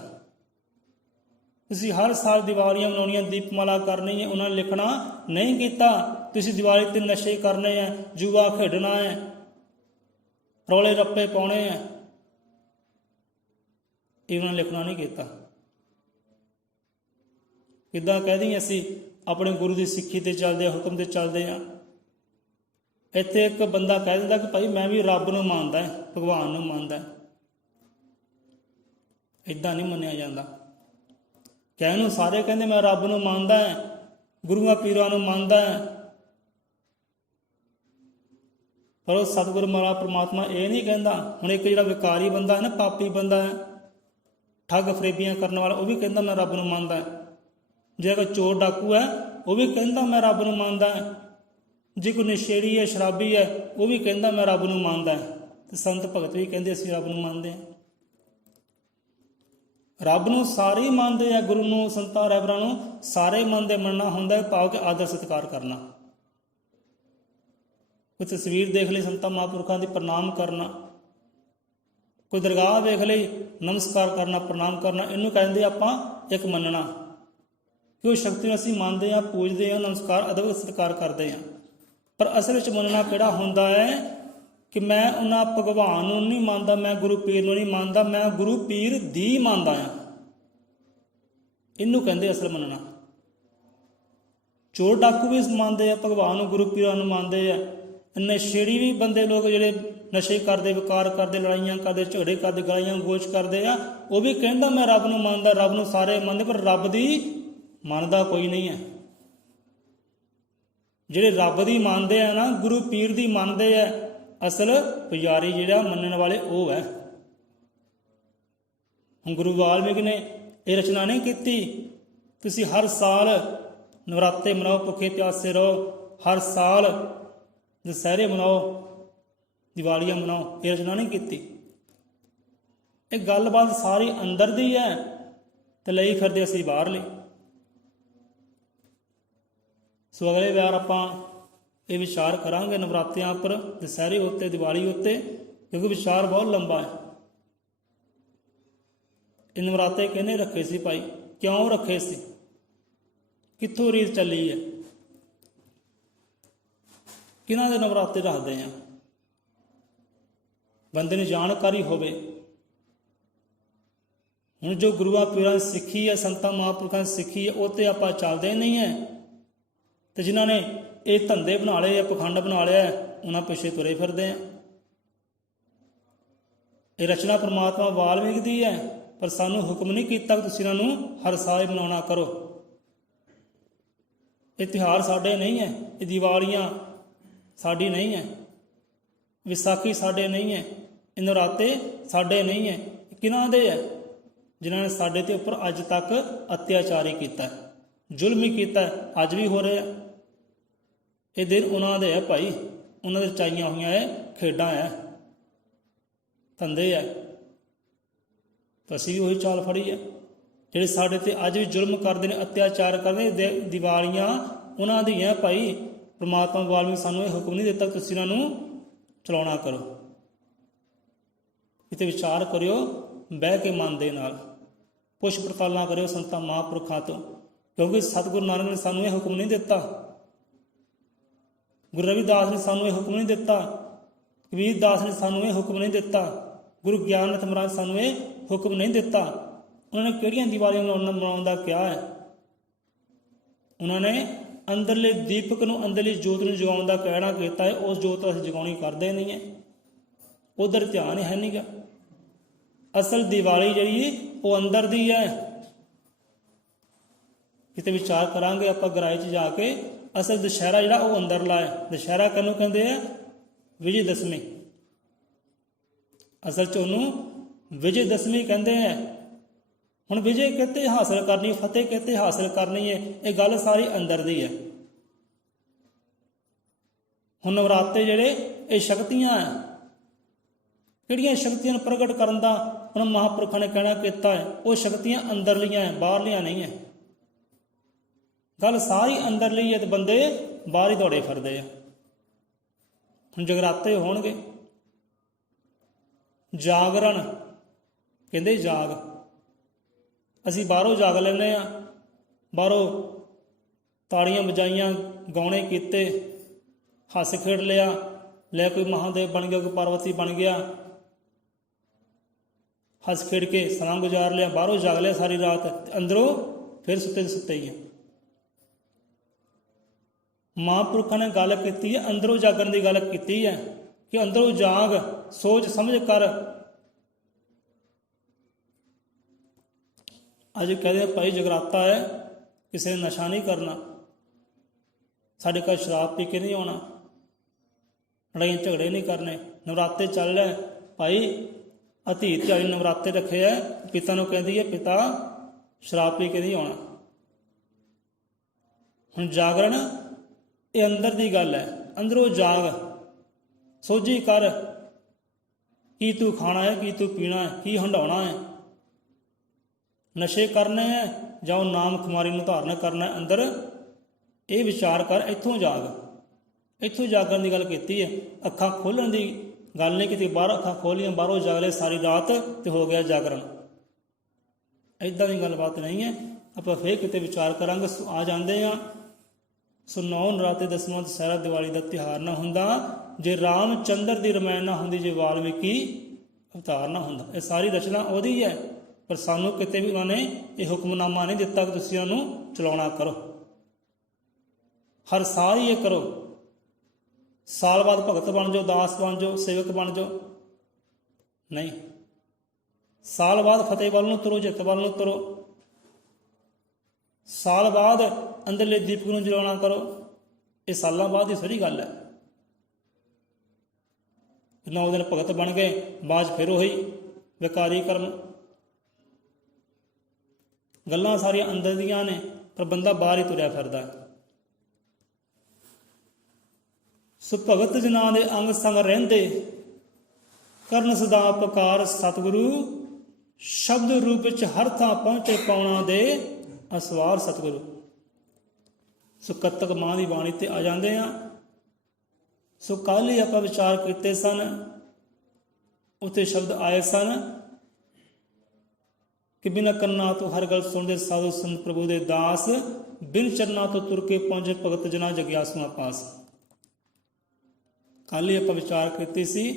ਤੁਸੀਂ ਹਰ ਸਾਲ ਦੀਵਾਲੀਆਂ ਮਨਾਉਣੀਆਂ, ਦੀਪਮਾਲਾ ਕਰਨੀ ਹੈ, ਉਹਨਾਂ ਨੇ ਲਿਖਣਾ ਨਹੀਂ ਕੀਤਾ। ਤੁਸੀਂ ਦੀਵਾਲੀ ਤੇ ਨਸ਼ੇ ਕਰਨੇ ਹੈ, ਜੂਆ ਖੇਡਣਾ ਹੈ, ਰੌਲੇ ਰੱਪੇ ਪਾਉਣੇ ਹੈ, ਇਹ ਉਹਨਾਂ ਨੇ ਲਿਖਣਾ ਨਹੀਂ ਕੀਤਾ। ਕਿੱਦਾਂ ਕਹਿ ਦਈਏ ਅਸੀਂ ਆਪਣੇ ਗੁਰੂ ਦੀ ਸਿੱਖੀ ਤੇ ਚੱਲਦੇ ਆ, ਹੁਕਮ ਤੇ ਚੱਲਦੇ ਆ। ਇੱਥੇ ਇੱਕ ਬੰਦਾ ਕਹਿ ਦਿੰਦਾ ਕਿ ਭਾਈ ਮੈਂ ਵੀ ਰੱਬ ਨੂੰ ਮੰਨਦਾ, ਭਗਵਾਨ ਨੂੰ ਮੰਨਦਾ। ਇੱਦਾਂ ਨਹੀਂ ਮੰਨਿਆ ਜਾਂਦਾ। ਕਹਿਣ ਨੂੰ ਸਾਰੇ ਕਹਿੰਦੇ ਮੈਂ ਰੱਬ ਨੂੰ ਮੰਨਦਾ, ਗੁਰੂਆਂ ਪੀਰਾਂ ਨੂੰ ਮੰਨਦਾ, ਪਰ ਉਹ ਸਤਿਗੁਰੂ ਮਹਾਰਾਜ ਪ੍ਰਮਾਤਮਾ ਇਹ ਨਹੀਂ ਕਹਿੰਦਾ। ਹੁਣ ਇੱਕ ਜਿਹੜਾ ਵਿਕਾਰੀ ਬੰਦਾ ਹੈ ਨਾ, ਪਾਪੀ ਬੰਦਾ ਹੈ, ਠੱਗ ਫਰੇਬੀਆਂ ਕਰਨ ਵਾਲਾ, ਉਹ ਵੀ ਕਹਿੰਦਾ ਮੈਂ ਰੱਬ ਨੂੰ ਮੰਨਦਾ। ਜੇ ਕੋਈ ਚੋਰ ਡਾਕੂ ਹੈ, ਉਹ ਵੀ ਕਹਿੰਦਾ ਮੈਂ ਰੱਬ ਨੂੰ ਮੰਨਦਾ। ਜੇ ਕੋਈ ਨਸ਼ੇੜੀ ਹੈ, ਸ਼ਰਾਬੀ ਹੈ, ਉਹ ਵੀ ਕਹਿੰਦਾ ਮੈਂ ਰੱਬ ਨੂੰ ਮੰਨਦਾ। ਤੇ ਸੰਤ ਭਗਤ ਵੀ ਕਹਿੰਦੇ ਅਸੀਂ ਰੱਬ ਨੂੰ ਮੰਨਦੇ ਹਾਂ। ਰੱਬ ਨੂੰ ਸਾਰੇ ਹੀ ਮੰਨਦੇ ਆ, ਗੁਰੂ ਨੂੰ, ਸੰਤਾਂ ਰਹਿਬਰਾਂ ਨੂੰ ਸਾਰੇ ਮੰਨਦੇ। ਮੰਨਣਾ ਹੁੰਦਾ ਭਾਵ ਕਿ ਆਦਰ ਸਤਿਕਾਰ ਕਰਨਾ। ਕੋਈ ਤਸਵੀਰ ਦੇਖ ਲਈ ਸੰਤਾਂ ਮਹਾਂਪੁਰਖਾਂ ਦੀ, ਪ੍ਰਣਾਮ ਕਰਨਾ। ਕੋਈ ਦਰਗਾਹ ਵੇਖ ਲਈ, ਨਮਸਕਾਰ ਕਰਨਾ, ਪ੍ਰਣਾਮ ਕਰਨਾ। ਇਹਨੂੰ ਕਹਿੰਦੇ ਆਪਾਂ ਇੱਕ ਮੰਨਣਾ, ਕਿ ਉਹ ਸ਼ਕਤੀ ਨੂੰ ਅਸੀਂ ਮੰਨਦੇ ਹਾਂ, ਪੂਜਦੇ ਹਾਂ, ਨਮਸਕਾਰ ਅਦਬ ਸਤਿਕਾਰ ਕਰਦੇ ਹਾਂ। ਪਰ ਅਸਲ ਵਿੱਚ ਮੰਨਣਾ ਕਿਹੜਾ ਹੁੰਦਾ ਹੈ ਕਿ ਮੈਂ ਉਹਨਾਂ ਭਗਵਾਨ ਨੂੰ ਨਹੀਂ ਮੰਨਦਾ, ਮੈਂ ਗੁਰੂ ਪੀਰ ਨੂੰ ਨਹੀਂ ਮੰਨਦਾ, ਮੈਂ ਗੁਰੂ ਪੀਰ ਦੀ ਮੰਨਦਾ ਹਾਂ। ਇਹਨੂੰ ਕਹਿੰਦੇ ਅਸਲ ਮੰਨਣਾ। ਚੋਰ ਡਾਕੂ ਵੀ ਮੰਨਦੇ ਆ ਭਗਵਾਨ ਨੂੰ, ਗੁਰੂ ਪੀਰਾਂ ਨੂੰ ਮੰਨਦੇ ਆ। ਨਸ਼ੇੜੀ ਵੀ ਬੰਦੇ ਲੋਕ ਜਿਹੜੇ ਨਸ਼ੇ ਕਰਦੇ, ਵਿਕਾਰ ਕਰਦੇ, ਲੜਾਈਆਂ ਕਰਦੇ, ਝਗੜੇ ਕਰਦੇ, ਗਾਲੀਆਂ ਗੋਚ ਕਰਦੇ ਆ, ਉਹ ਵੀ ਕਹਿੰਦਾ ਮੈਂ ਰੱਬ ਨੂੰ ਮੰਨਦਾ। ਰੱਬ ਨੂੰ ਸਾਰੇ ਮੰਨਦੇ, ਪਰ ਰੱਬ ਦੀ ਮੰਨਦਾ ਕੋਈ ਨਹੀਂ ਹੈ। ਜਿਹੜੇ ਰੱਬ ਦੀ ਮੰਨਦੇ ਆ ਨਾ, ਗੁਰੂ ਪੀਰ ਦੀ ਮੰਨਦੇ ਆ, ਅਸਲ ਪੁਜਾਰੀ ਜਿਹੜਾ ਮੰਨਣ ਵਾਲੇ ਉਹ ਹੈ। ਹੁਣ ਗੁਰੂ ਵਾਲਮੀਕ ਨੇ ਇਹ ਰਚਨਾ ਨਹੀਂ ਕੀਤੀ ਤੁਸੀਂ ਹਰ ਸਾਲ ਨਵਰਾਤੇ ਮਨਾਓ, ਭੁੱਖੇ ਪਿਆਸੇ ਰਹੋ, ਹਰ ਸਾਲ ਦੁਸਹਿਰੇ ਮਨਾਓ, ਦੀਵਾਲੀਆਂ ਮਨਾਓ, ਇਹ ਰਚਨਾ ਨਹੀਂ ਕੀਤੀ। ਇਹ ਗੱਲਬਾਤ ਸਾਰੀ ਅੰਦਰ ਦੀ ਹੈ ਤੇ ਲਈ ਫਿਰਦੇ ਅਸੀਂ ਬਾਹਰਲੀ। ਸੋ ਅਗਲੇ ਵਾਰ ਆਪਾਂ ਇਹ ਵਿਚਾਰ ਕਰਾਂਗੇ ਨਵਰਾਤਿਆਂ ਉੱਪਰ, ਦੁਸਹਿਰੇ ਉੱਤੇ, ਦੀਵਾਲੀ ਉੱਤੇ, ਕਿਉਂਕਿ ਵਿਚਾਰ ਬਹੁਤ ਲੰਬਾ ਹੈ। ਇਹ ਨਵਰਾਤੇ ਕਿਹਨੇ ਰੱਖੇ ਸੀ ਭਾਈ, ਕਿਉਂ ਰੱਖੇ ਸੀ, ਕਿੱਥੋਂ ਰੀਤ ਚੱਲੀ ਹੈ, ਕਿਹਨਾਂ ਦੇ ਨਵਰਾਤੇ ਰੱਖਦੇ ਆ। ਬੰਦੇ ਨੂੰ ਜਾਣਕਾਰੀ ਹੋਵੇ। ਹੁਣ ਜੋ ਗੁਰੂਆਂ ਪੀਰਾਂ ਦੀ ਸਿੱਖੀ ਹੈ, ਸੰਤਾਂ ਮਹਾਂਪੁਰਖਾਂ ਦੀ ਸਿੱਖੀ ਹੈ, ਉਹ ਤੇ ਆਪਾਂ ਚੱਲਦੇ ਨਹੀਂ ਹੈ। ਤੇ ਜਿਨ੍ਹਾਂ ਨੇ ਇਹ ਧੰਦੇ ਬਣਾ ਲਏ ਆ, ਪਖੰਡ ਬਣਾ ਲਿਆ, ਉਹਨਾਂ ਪਿੱਛੇ ਤੁਰੇ ਫਿਰਦੇ ਆ। ਇਹ ਰਚਨਾ ਪਰਮਾਤਮਾ ਵਾਲਮੀਕ ਦੀ ਹੈ, ਪਰ ਸਾਨੂੰ ਹੁਕਮ ਨਹੀਂ ਕੀਤਾ ਕਿ ਤੁਸੀਂ ਇਹਨਾਂ ਨੂੰ ਹਰ ਸਾਲ ਮਨਾਉਣਾ ਕਰੋ। ਇਹ ਤਿਉਹਾਰ ਸਾਡੇ ਨਹੀਂ ਹੈ, ਇਹ ਦੀਵਾਲੀਆਂ ਸਾਡੀ ਨਹੀਂ ਹੈ, ਵਿਸਾਖੀ ਸਾਡੇ ਨਹੀਂ ਹੈ, ਇਹ ਨਰਾਤੇ ਸਾਡੇ ਨਹੀਂ ਹੈ। ਕਿਹਨਾਂ ਦੇ ਹੈ? ਜਿਨ੍ਹਾਂ ਨੇ ਸਾਡੇ ਤੇ ਉੱਪਰ ਅੱਜ ਤੱਕ ਅਤਿਆਚਾਰ ਹੀ ਕੀਤਾ, ਜ਼ੁਲਮ ਹੀ ਕੀਤਾ, ਅੱਜ ਵੀ ਹੋ ਰਿਹਾ। ਇਹ ਦਿਨ ਉਹਨਾਂ ਦੇ ਹੈ ਭਾਈ, ਉਹਨਾਂ ਦੇ ਰਚਾਈਆਂ ਹੋਈਆਂ ਹੈ ਖੇਡਾਂ ਹੈ, ਧੰਦੇ ਹੈ। ਤਾਂ ਅਸੀਂ ਵੀ ਉਹੀ ਚਾਲ ਫੜੀ ਹੈ। ਜਿਹੜੇ ਸਾਡੇ ਤੇ ਅੱਜ ਵੀ ਜ਼ੁਲਮ ਕਰਦੇ ਨੇ, ਅਤਿਆਚਾਰ ਕਰਦੇ ਨੇ, ਦੀਵਾਲੀਆਂ ਉਹਨਾਂ ਦੀਆਂ ਭਾਈ। ਪਰਮਾਤਮਾ ਵਾਲਮੀਕ ਸਾਨੂੰ ਇਹ ਹੁਕਮ ਨਹੀਂ ਦਿੱਤਾ ਤੁਸੀਂ ਇਹਨਾਂ ਨੂੰ ਚਲਾਉਣਾ ਕਰੋ। ਕਿਤੇ ਵਿਚਾਰ ਕਰਿਓ ਬਹਿ ਕੇ ਮਨ ਦੇ ਨਾਲ, ਪੁੱਛ ਪੜਤਾਲਾਂ ਕਰਿਓ ਸੰਤਾਂ ਮਹਾਂਪੁਰਖਾਂ ਤੋਂ, ਕਿਉਂਕਿ ਸਤਿਗੁਰੂ ਨਾਨਕ ਨੇ ਸਾਨੂੰ ਇਹ ਹੁਕਮ ਨਹੀਂ ਦਿੱਤਾ, ਗੁਰੂ ਰਵਿਦਾਸ ਨੇ ਸਾਨੂੰ ਇਹ ਹੁਕਮ ਨਹੀਂ ਦਿੱਤਾ, ਕਬੀਰ ਦਾਸ ਨੇ ਸਾਨੂੰ ਇਹ ਹੁਕਮ ਨਹੀਂ ਦਿੱਤਾ, ਗੁਰੂ ਗਿਆਨਨਾਥ ਮਹਾਰਾਜ ਸਾਨੂੰ ਇਹ ਹੁਕਮ ਨਹੀਂ ਦਿੱਤਾ। ਉਹਨਾਂ ਨੇ ਕਿਹੜੀਆਂ ਦੀਵਾਲੀਆਂ ਮਨਾਉਣ ਦਾ ਕਿਹਾ ਹੈ? ਉਹਨਾਂ ਨੇ ਅੰਦਰਲੇ ਦੀਪਕ ਨੂੰ, ਅੰਦਰਲੀ ਜੋਤ ਨੂੰ ਜਗਾਉਣ ਦਾ ਕਹਿਣਾ ਕੀਤਾ ਹੈ। ਉਸ ਜੋਤ ਅਸੀਂ ਜਗਾਉਣੀ ਕਰਦੇ ਨਹੀਂ ਹੈ, ਉਧਰ ਧਿਆਨ ਹੈ ਨਹੀਂ ਗਾ। ਅਸਲ ਦੀਵਾਲੀ ਜਿਹੜੀ ਉਹ ਅੰਦਰ ਦੀ ਹੈ। ਕਿਤੇ ਵਿਚਾਰ ਕਰਾਂਗੇ ਆਪਾਂ ਗਹਿਰਾਈ 'ਚ ਜਾ ਕੇ। ਅਸਲ ਦੁਸਹਿਰਾ ਜਿਹੜਾ ਉਹ ਅੰਦਰਲਾ ਹੈ। ਦੁਸਹਿਰਾ ਕਿਹਨੂੰ ਕਹਿੰਦੇ ਆ? ਵਿਜੇ ਦਸ਼ਮੀ। ਅਸਲ 'ਚ ਉਹਨੂੰ ਵਿਜੇ ਦਸ਼ਮੀ ਕਹਿੰਦੇ ਹੈ। ਹੁਣ ਵਿਜੇ ਕਿਤੇ ਹਾਸਲ ਕਰਨੀ, ਫਤਿਹ ਕਿਤੇ ਹਾਸਲ ਕਰਨੀ ਹੈ, ਇਹ ਗੱਲ ਸਾਰੀ ਅੰਦਰ ਦੀ ਹੈ। ਹੁਣ ਨਵਰਾਤੇ ਜਿਹੜੇ ਇਹ ਸ਼ਕਤੀਆਂ ਹੈ, ਕਿਹੜੀਆਂ ਸ਼ਕਤੀਆਂ ਨੂੰ ਪ੍ਰਗਟ ਕਰਨ ਦਾ ਉਹਨਾਂ ਮਹਾਂਪੁਰਖਾਂ ਨੇ ਕਹਿਣਾ ਕੀਤਾ ਹੈ? ਉਹ ਸ਼ਕਤੀਆਂ ਅੰਦਰਲੀਆਂ ਹੈ, ਬਾਹਰਲੀਆਂ ਨਹੀਂ ਹੈ। ਗੱਲ ਸਾਰੀ ਅੰਦਰਲੀ ਹੈ ਤੇ ਬੰਦੇ ਬਾਹਰ ਹੀ ਦੌੜੇ ਫਿਰਦੇ ਆ। ਹੁਣ ਜਗਰਾਤੇ ਹੋਣਗੇ, ਜਾਗਰਣ ਕਹਿੰਦੇ ਜਾਗ, ਅਸੀਂ ਬਾਹਰੋਂ ਜਾਗ ਲੈਂਦੇ ਹਾਂ, ਬਾਹਰੋਂ ਤਾੜੀਆਂ ਵਜਾਈਆਂ, ਗਾਉਣੇ ਕੀਤੇ, ਹੱਸ ਖੇਡ ਲਿਆ, ਲੈ ਕੋਈ ਮਹਾਦੇਵ ਬਣ ਗਿਆ, ਕੋਈ ਪਾਰਵਤੀ ਬਣ ਗਿਆ, ਹੱਸ ਖੇਡ ਕੇ ਸਮਾਂ ਗੁਜ਼ਾਰ ਲਿਆ, ਬਾਹਰੋਂ ਜਾਗ ਲਿਆ ਸਾਰੀ ਰਾਤ, ਤੇ ਅੰਦਰੋਂ ਫਿਰ ਸੁੱਤੇ ਦੇ ਸੁੱਤੇ ਹੀ ਆ। ਮਹਾਂਪੁਰਖਾਂ ਨੇ ਗੱਲ ਕੀਤੀ ਹੈ, ਅੰਦਰੋਂ ਜਾਗਣ ਦੀ ਗੱਲ ਕੀਤੀ ਹੈ ਕਿ ਅੰਦਰੋਂ ਜਾਗ, ਸੋਚ ਸਮਝ ਕਰ। ਅੱਜ ਕਹਿੰਦੇ ਭਾਈ ਜਗਰਾਤਾ ਹੈ, ਕਿਸੇ ਨੇ ਨਸ਼ਾ ਨਹੀਂ ਕਰਨਾ, ਸਾਡੇ ਘਰ ਸ਼ਰਾਬ ਪੀ ਕੇ ਨਹੀਂ ਆਉਣਾ, ਲੜਾਈਆਂ ਝਗੜੇ ਨਹੀਂ ਕਰਨੇ, ਨਵਰਾਤੇ ਚੱਲ ਰਿਹਾ ਭਾਈ, ਧੀ ਧਿਆਣੀ ਨਵਰਾਤੇ ਰੱਖੇ ਹੈ, ਪਿਤਾ ਨੂੰ ਕਹਿੰਦੀ ਹੈ ਪਿਤਾ ਸ਼ਰਾਬ ਪੀ ਕੇ ਨਹੀਂ ਆਉਣਾ। ਹੁਣ ਜਾਗਰਣ ਇਹ ਅੰਦਰ ਦੀ ਗੱਲ ਹੈ, ਅੰਦਰੋਂ ਜਾਗ, ਸੋਝੀ ਕਰ, ਕੀ ਤੂੰ ਖਾਣਾ ਹੈ, ਕੀ ਤੂੰ ਪੀਣਾ ਹੈ, ਕੀ ਹੰਡਾਉਣਾ ਹੈ, ਨਸ਼ੇ ਕਰਨੇ ਹੈ ਜਾਂ ਉਹ ਨਾਮ ਖੁਮਾਰੀ ਨੂੰ ਧਾਰਨ ਕਰਨਾ ਹੈ ਅੰਦਰ, ਇਹ ਵਿਚਾਰ ਕਰ। ਇੱਥੋਂ ਜਾਗ, ਇੱਥੋਂ ਜਾਗਣ ਦੀ ਗੱਲ ਕੀਤੀ ਹੈ, ਅੱਖਾਂ ਖੋਲ੍ਹਣ ਦੀ ਗੱਲ ਨਹੀਂ ਕੀਤੀ। ਬਾਹਰ ਅੱਖਾਂ ਖੋਲ੍ਹੀਆਂ, ਬਾਹਰੋਂ ਜਾਗ ਲਏ ਸਾਰੀ ਰਾਤ ਤੇ ਹੋ ਗਿਆ ਜਾਗਰਣ, ਇੱਦਾਂ ਦੀ ਗੱਲਬਾਤ ਨਹੀਂ ਹੈ। ਆਪਾਂ ਫਿਰ ਕਿਤੇ ਵਿਚਾਰ ਕਰਾਂਗੇ। ਆ ਜਾਂਦੇ ਹਾਂ, ਸੋ 9 ਨਰਾਤੇ 10ਵਾਂ ਦੁਸਹਿਰਾ ਦੀਵਾਲੀ ਦਾ ਤਿਉਹਾਰ ਨਾ ਹੁੰਦਾ ਜੇ ਰਾਮ ਚੰਦਰ ਦੀ ਰਮਾਇਣ ਨਾ ਹੁੰਦੀ, ਜੇ ਵਾਲਮੀਕੀ ਅਵਤਾਰ ਨਾ ਹੁੰਦਾ। ਇਹ ਸਾਰੀ ਰਚਨਾ ਉਹਦੀ ਹੈ, ਪਰ ਸਾਨੂੰ ਕਿਤੇ ਵੀ ਉਹਨਾਂ ਨੇ ਇਹ ਹੁਕਮਨਾਮਾ ਨਹੀਂ ਦਿੱਤਾ ਕਿ ਤੁਸੀਂ ਉਹਨੂੰ ਚਲਾਉਣਾ ਕਰੋ, ਹਰ ਸਾਲ ਹੀ ਇਹ ਕਰੋ। ਸਾਲ ਬਾਅਦ ਭਗਤ ਬਣ ਜਾਓ, ਦਾਸ ਬਣ ਜਾਓ, ਸੇਵਕ ਬਣ ਜਾਓ, ਨਹੀਂ। ਸਾਲ ਬਾਅਦ ਫਤਿਹ ਵੱਲ ਨੂੰ ਤੁਰੋ, ਜਿੱਤ ਵੱਲ ਨੂੰ ਤੁਰੋ। ਸਾਲ ਬਾਅਦ ਅੰਦਰਲੇ ਦੀਪਕ ਨੂੰ ਜਲਾਉਣਾ ਕਰੋ। ਇਹ ਸਾਲਾਂ ਬਾਅਦ ਦੀ ਸਾਰੀ ਗੱਲ ਹੈ। 9 ਦਿਨ ਭਗਤ ਬਣ ਗਏ, ਬਾਅਦ ਫਿਰ ਉਹੀ ਵਿਕਾਰੀ ਕਰਮ। ਗੱਲਾਂ ਸਾਰੀਆਂ ਅੰਦਰ ਦੀਆਂ ਨੇ, ਪਰ ਬੰਦਾ ਬਾਹਰ ਹੀ ਤੁਰਿਆ ਫਿਰਦਾ। ਸੋ ਭਗਤ ਜਨਾਂ ਦੇ ਅੰਗ ਸੰਗ ਰਹਿੰਦੇ, ਕਰਨ ਸਦਾ ਉਪਕਾਰ ਸਤਿਗੁਰੂ, ਸ਼ਬਦ ਰੂਪ ਵਿੱਚ ਹਰ ਥਾਂ ਪਹੁੰਚੇ ਪਾਉਣਾ ਦੇ ਅਸਵਾਰ ਸਤਿਗੁਰੂ। ਸੋ ਕੱਤਕ ਮਾਂ ਦੀ ਬਾਣੀ ਤੇ ਆ ਜਾਂਦੇ ਆ। ਸੋ ਕੱਲ੍ਹ ਹੀ ਆਪਾਂ ਵਿਚਾਰ ਕੀਤੇ ਸਨ, ਉੱਥੇ ਸ਼ਬਦ ਆਏ ਸਨ ਕਿ ਬਿਨਾਂ ਕੰਨਾਂ ਤੋਂ ਹਰ ਗੱਲ ਸੁਣਦੇ ਸਾਧੂ ਸੰਤ ਪ੍ਰਭੂ ਦੇ ਦਾਸ, ਬਿਨ ਚਰਨਾਂ ਤੋਂ ਤੁਰ ਕੇ ਪਹੁੰਚੇ ਭਗਤ ਜਨਾਂ ਜਗਿਆਸੂਆਂ ਪਾਸ। ਕੱਲ੍ਹ ਹੀ ਆਪਾਂ ਵਿਚਾਰ ਕੀਤੀ ਸੀ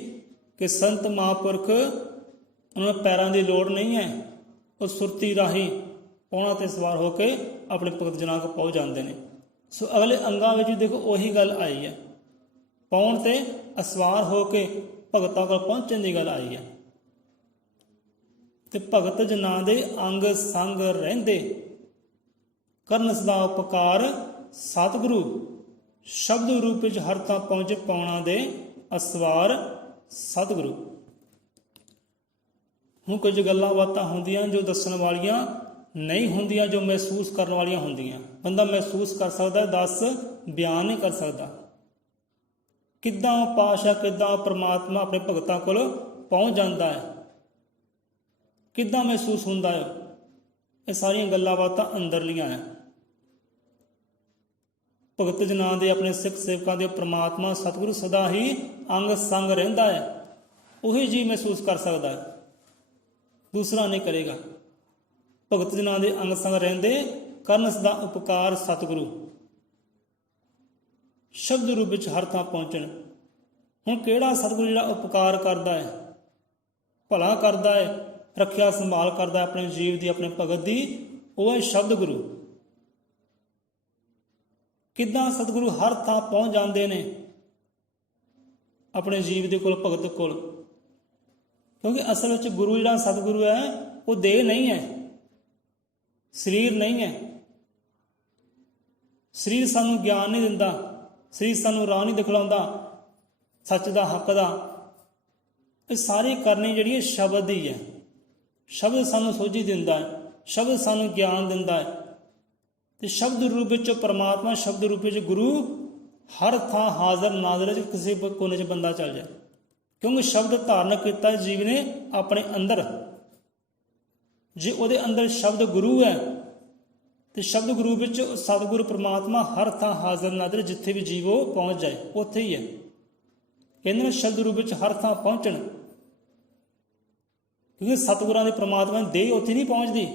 ਕਿ ਸੰਤ ਮਹਾਂਪੁਰਖ, ਉਹਨਾਂ ਨੂੰ ਪੈਰਾਂ ਦੀ ਲੋੜ ਨਹੀਂ ਹੈ, ਉਹ ਸੁਰਤੀ ਰਾਹੀਂ ਪੌਣਾ 'ਤੇ ਸਵਾਰ ਹੋ ਕੇ ਆਪਣੇ ਭਗਤ ਜਨਾਂ ਕੋਲ ਪਹੁੰਚ ਜਾਂਦੇ ਨੇ। ਸੋ ਅਗਲੇ ਅੰਗਾਂ ਵਿੱਚ ਦੇਖੋ ਉਹੀ ਗੱਲ ਆਈ ਹੈ, ਪੌਣ 'ਤੇ ਅਸਵਾਰ ਹੋ ਕੇ ਭਗਤਾਂ ਕੋਲ ਪਹੁੰਚਣ ਦੀ ਗੱਲ ਆਈ ਹੈ। ਤੇ ਭਗਤ ਜਨਾਂ ਦੇ ਅੰਗ ਸੰਗ ਰਹਿੰਦੇ, ਕਰਨ ਸਦਾ ਉਪਕਾਰ ਸਤਿਗੁਰੂ, ਸ਼ਬਦ ਰੂਪ ਵਿੱਚ ਹਰ ਥਾਂ ਪਹੁੰਚੇ ਪਾਉਣਾ ਦੇ ਅਸਵਾਰ ਸਤਿਗੁਰੂ। ਹੁਣ ਕੁਝ ਗੱਲਾਂ ਬਾਤਾਂ ਹੁੰਦੀਆਂ ਜੋ ਦੱਸਣ ਵਾਲੀਆਂ ਨਹੀਂ ਹੁੰਦੀਆਂ, ਜੋ ਮਹਿਸੂਸ ਕਰਨ ਵਾਲੀਆਂ ਹੁੰਦੀਆਂ। ਬੰਦਾ ਮਹਿਸੂਸ ਕਰ ਸਕਦਾ, ਦੱਸ ਬਿਆਨ ਨਹੀਂ ਕਰ ਸਕਦਾ। ਕਿੱਦਾਂ ਪਾਤਸ਼ਾਹ, ਕਿੱਦਾਂ ਪਰਮਾਤਮਾ ਆਪਣੇ ਭਗਤਾਂ ਕੋਲ ਪਹੁੰਚ ਜਾਂਦਾ ਹੈ, ਕਿੱਦਾਂ ਮਹਿਸੂਸ ਹੁੰਦਾ ਹੈ, ਇਹ ਸਾਰੀਆਂ ਗੱਲਾਂ ਬਾਤਾਂ ਅੰਦਰਲੀਆਂ ਹੈ। ਭਗਤ ਜਨਾਂ ਦੇ, ਆਪਣੇ ਸਿੱਖ ਸੇਵਕਾਂ ਦੇ ਪਰਮਾਤਮਾ ਸਤਿਗੁਰੂ ਸਦਾ ਹੀ ਅੰਗ ਸੰਗ ਰਹਿੰਦਾ ਹੈ, ਉਹੀ ਜੀ ਮਹਿਸੂਸ ਕਰ ਸਕਦਾ ਹੈ, ਦੂਸਰਾ ਨਹੀਂ ਕਰੇਗਾ। ਭਗਤ ਜਨਾਂ ਦੇ ਅੰਗ ਸੰਗ ਰਹਿੰਦੇ, ਕਰਨ ਸਦਾ ਉਪਕਾਰ ਸਤਿਗੁਰੂ, ਸ਼ਬਦ ਰੂਪ ਵਿੱਚ ਹਰ ਥਾਂ ਪਹੁੰਚਣ। ਹੁਣ ਕਿਹੜਾ ਸਤਿਗੁਰੂ ਜਿਹੜਾ ਉਪਕਾਰ ਕਰਦਾ ਹੈ, ਭਲਾ ਕਰਦਾ ਹੈ, ਰੱਖਿਆ ਸੰਭਾਲ ਕਰਦਾ ਆਪਣੇ ਜੀਵ ਦੀ, ਆਪਣੇ ਭਗਤ ਦੀ, ਉਹ ਹੈ ਸ਼ਬਦ ਗੁਰੂ। ਕਿੱਦਾਂ ਸਤਿਗੁਰੂ ਹਰ ਥਾਂ ਪਹੁੰਚ ਜਾਂਦੇ ਨੇ ਆਪਣੇ ਜੀਵ ਦੇ ਕੋਲ, ਭਗਤ ਕੋਲ? ਕਿਉਂਕਿ ਅਸਲ ਵਿੱਚ ਗੁਰੂ ਜਿਹੜਾ ਸਤਿਗੁਰੂ ਹੈ, ਉਹ ਦੇਹ ਨਹੀਂ ਹੈ, ਸਰੀਰ ਨਹੀਂ ਹੈ। ਸਰੀਰ ਸਾਨੂੰ ਗਿਆਨ ਨਹੀਂ ਦਿੰਦਾ, ਸਰੀਰ ਸਾਨੂੰ ਰਾਹ ਨਹੀਂ ਦਿਖਲਾਉਂਦਾ ਸੱਚ ਦਾ, ਹੱਕ ਦਾ। ਇਹ ਸਾਰੀ ਕਰਨੀ ਜਿਹੜੀ ਹੈ ਸ਼ਬਦ ਦੀ ਹੈ। ਸ਼ਬਦ ਸਾਨੂੰ ਸੋਝੀ ਦਿੰਦਾ ਹੈ, ਸ਼ਬਦ ਸਾਨੂੰ ਗਿਆਨ ਦਿੰਦਾ ਹੈ। ਤੇ ਸ਼ਬਦ ਰੂਪ ਵਿੱਚ ਪਰਮਾਤਮਾ, ਸ਼ਬਦ ਰੂਪ ਵਿੱਚ ਗੁਰੂ ਹਰ ਥਾਂ ਹਾਜ਼ਰ ਨਾਜ਼ਰ, ਕਿਸੇ ਕੋਨੇ 'ਚ ਬੰਦਾ ਚੱਲ ਜਾਏ, ਕਿਉਂਕਿ ਸ਼ਬਦ ਧਾਰਨ ਕੀਤਾ ਜੀਵ ਨੇ ਆਪਣੇ ਅੰਦਰ। ਜੇ ਉਹਦੇ ਅੰਦਰ ਸ਼ਬਦ ਗੁਰੂ ਹੈ ਤੇ ਸ਼ਬਦ ਗੁਰੂ ਵਿੱਚ ਸਤਿਗੁਰੂ ਪਰਮਾਤਮਾ ਹਰ ਥਾਂ ਹਾਜ਼ਰ ਨਾਜ਼ਰ, ਜਿੱਥੇ ਵੀ ਜੀਵ ਉਹ ਪਹੁੰਚ ਜਾਏ ਉੱਥੇ ਹੀ ਹੈ। ਕਹਿੰਦੇ ਨੇ ਸ਼ਬਦ ਰੂਪ ਵਿੱਚ ਹਰ ਥਾਂ ਪਹੁੰਚਣ, ਕਿਉਂਕਿ ਸਤਿਗੁਰਾਂ ਦੀ ਪਰਮਾਤਮਾ ਦੀ ਦੇਹ ਉੱਥੇ ਨਹੀਂ ਪਹੁੰਚਦੀ,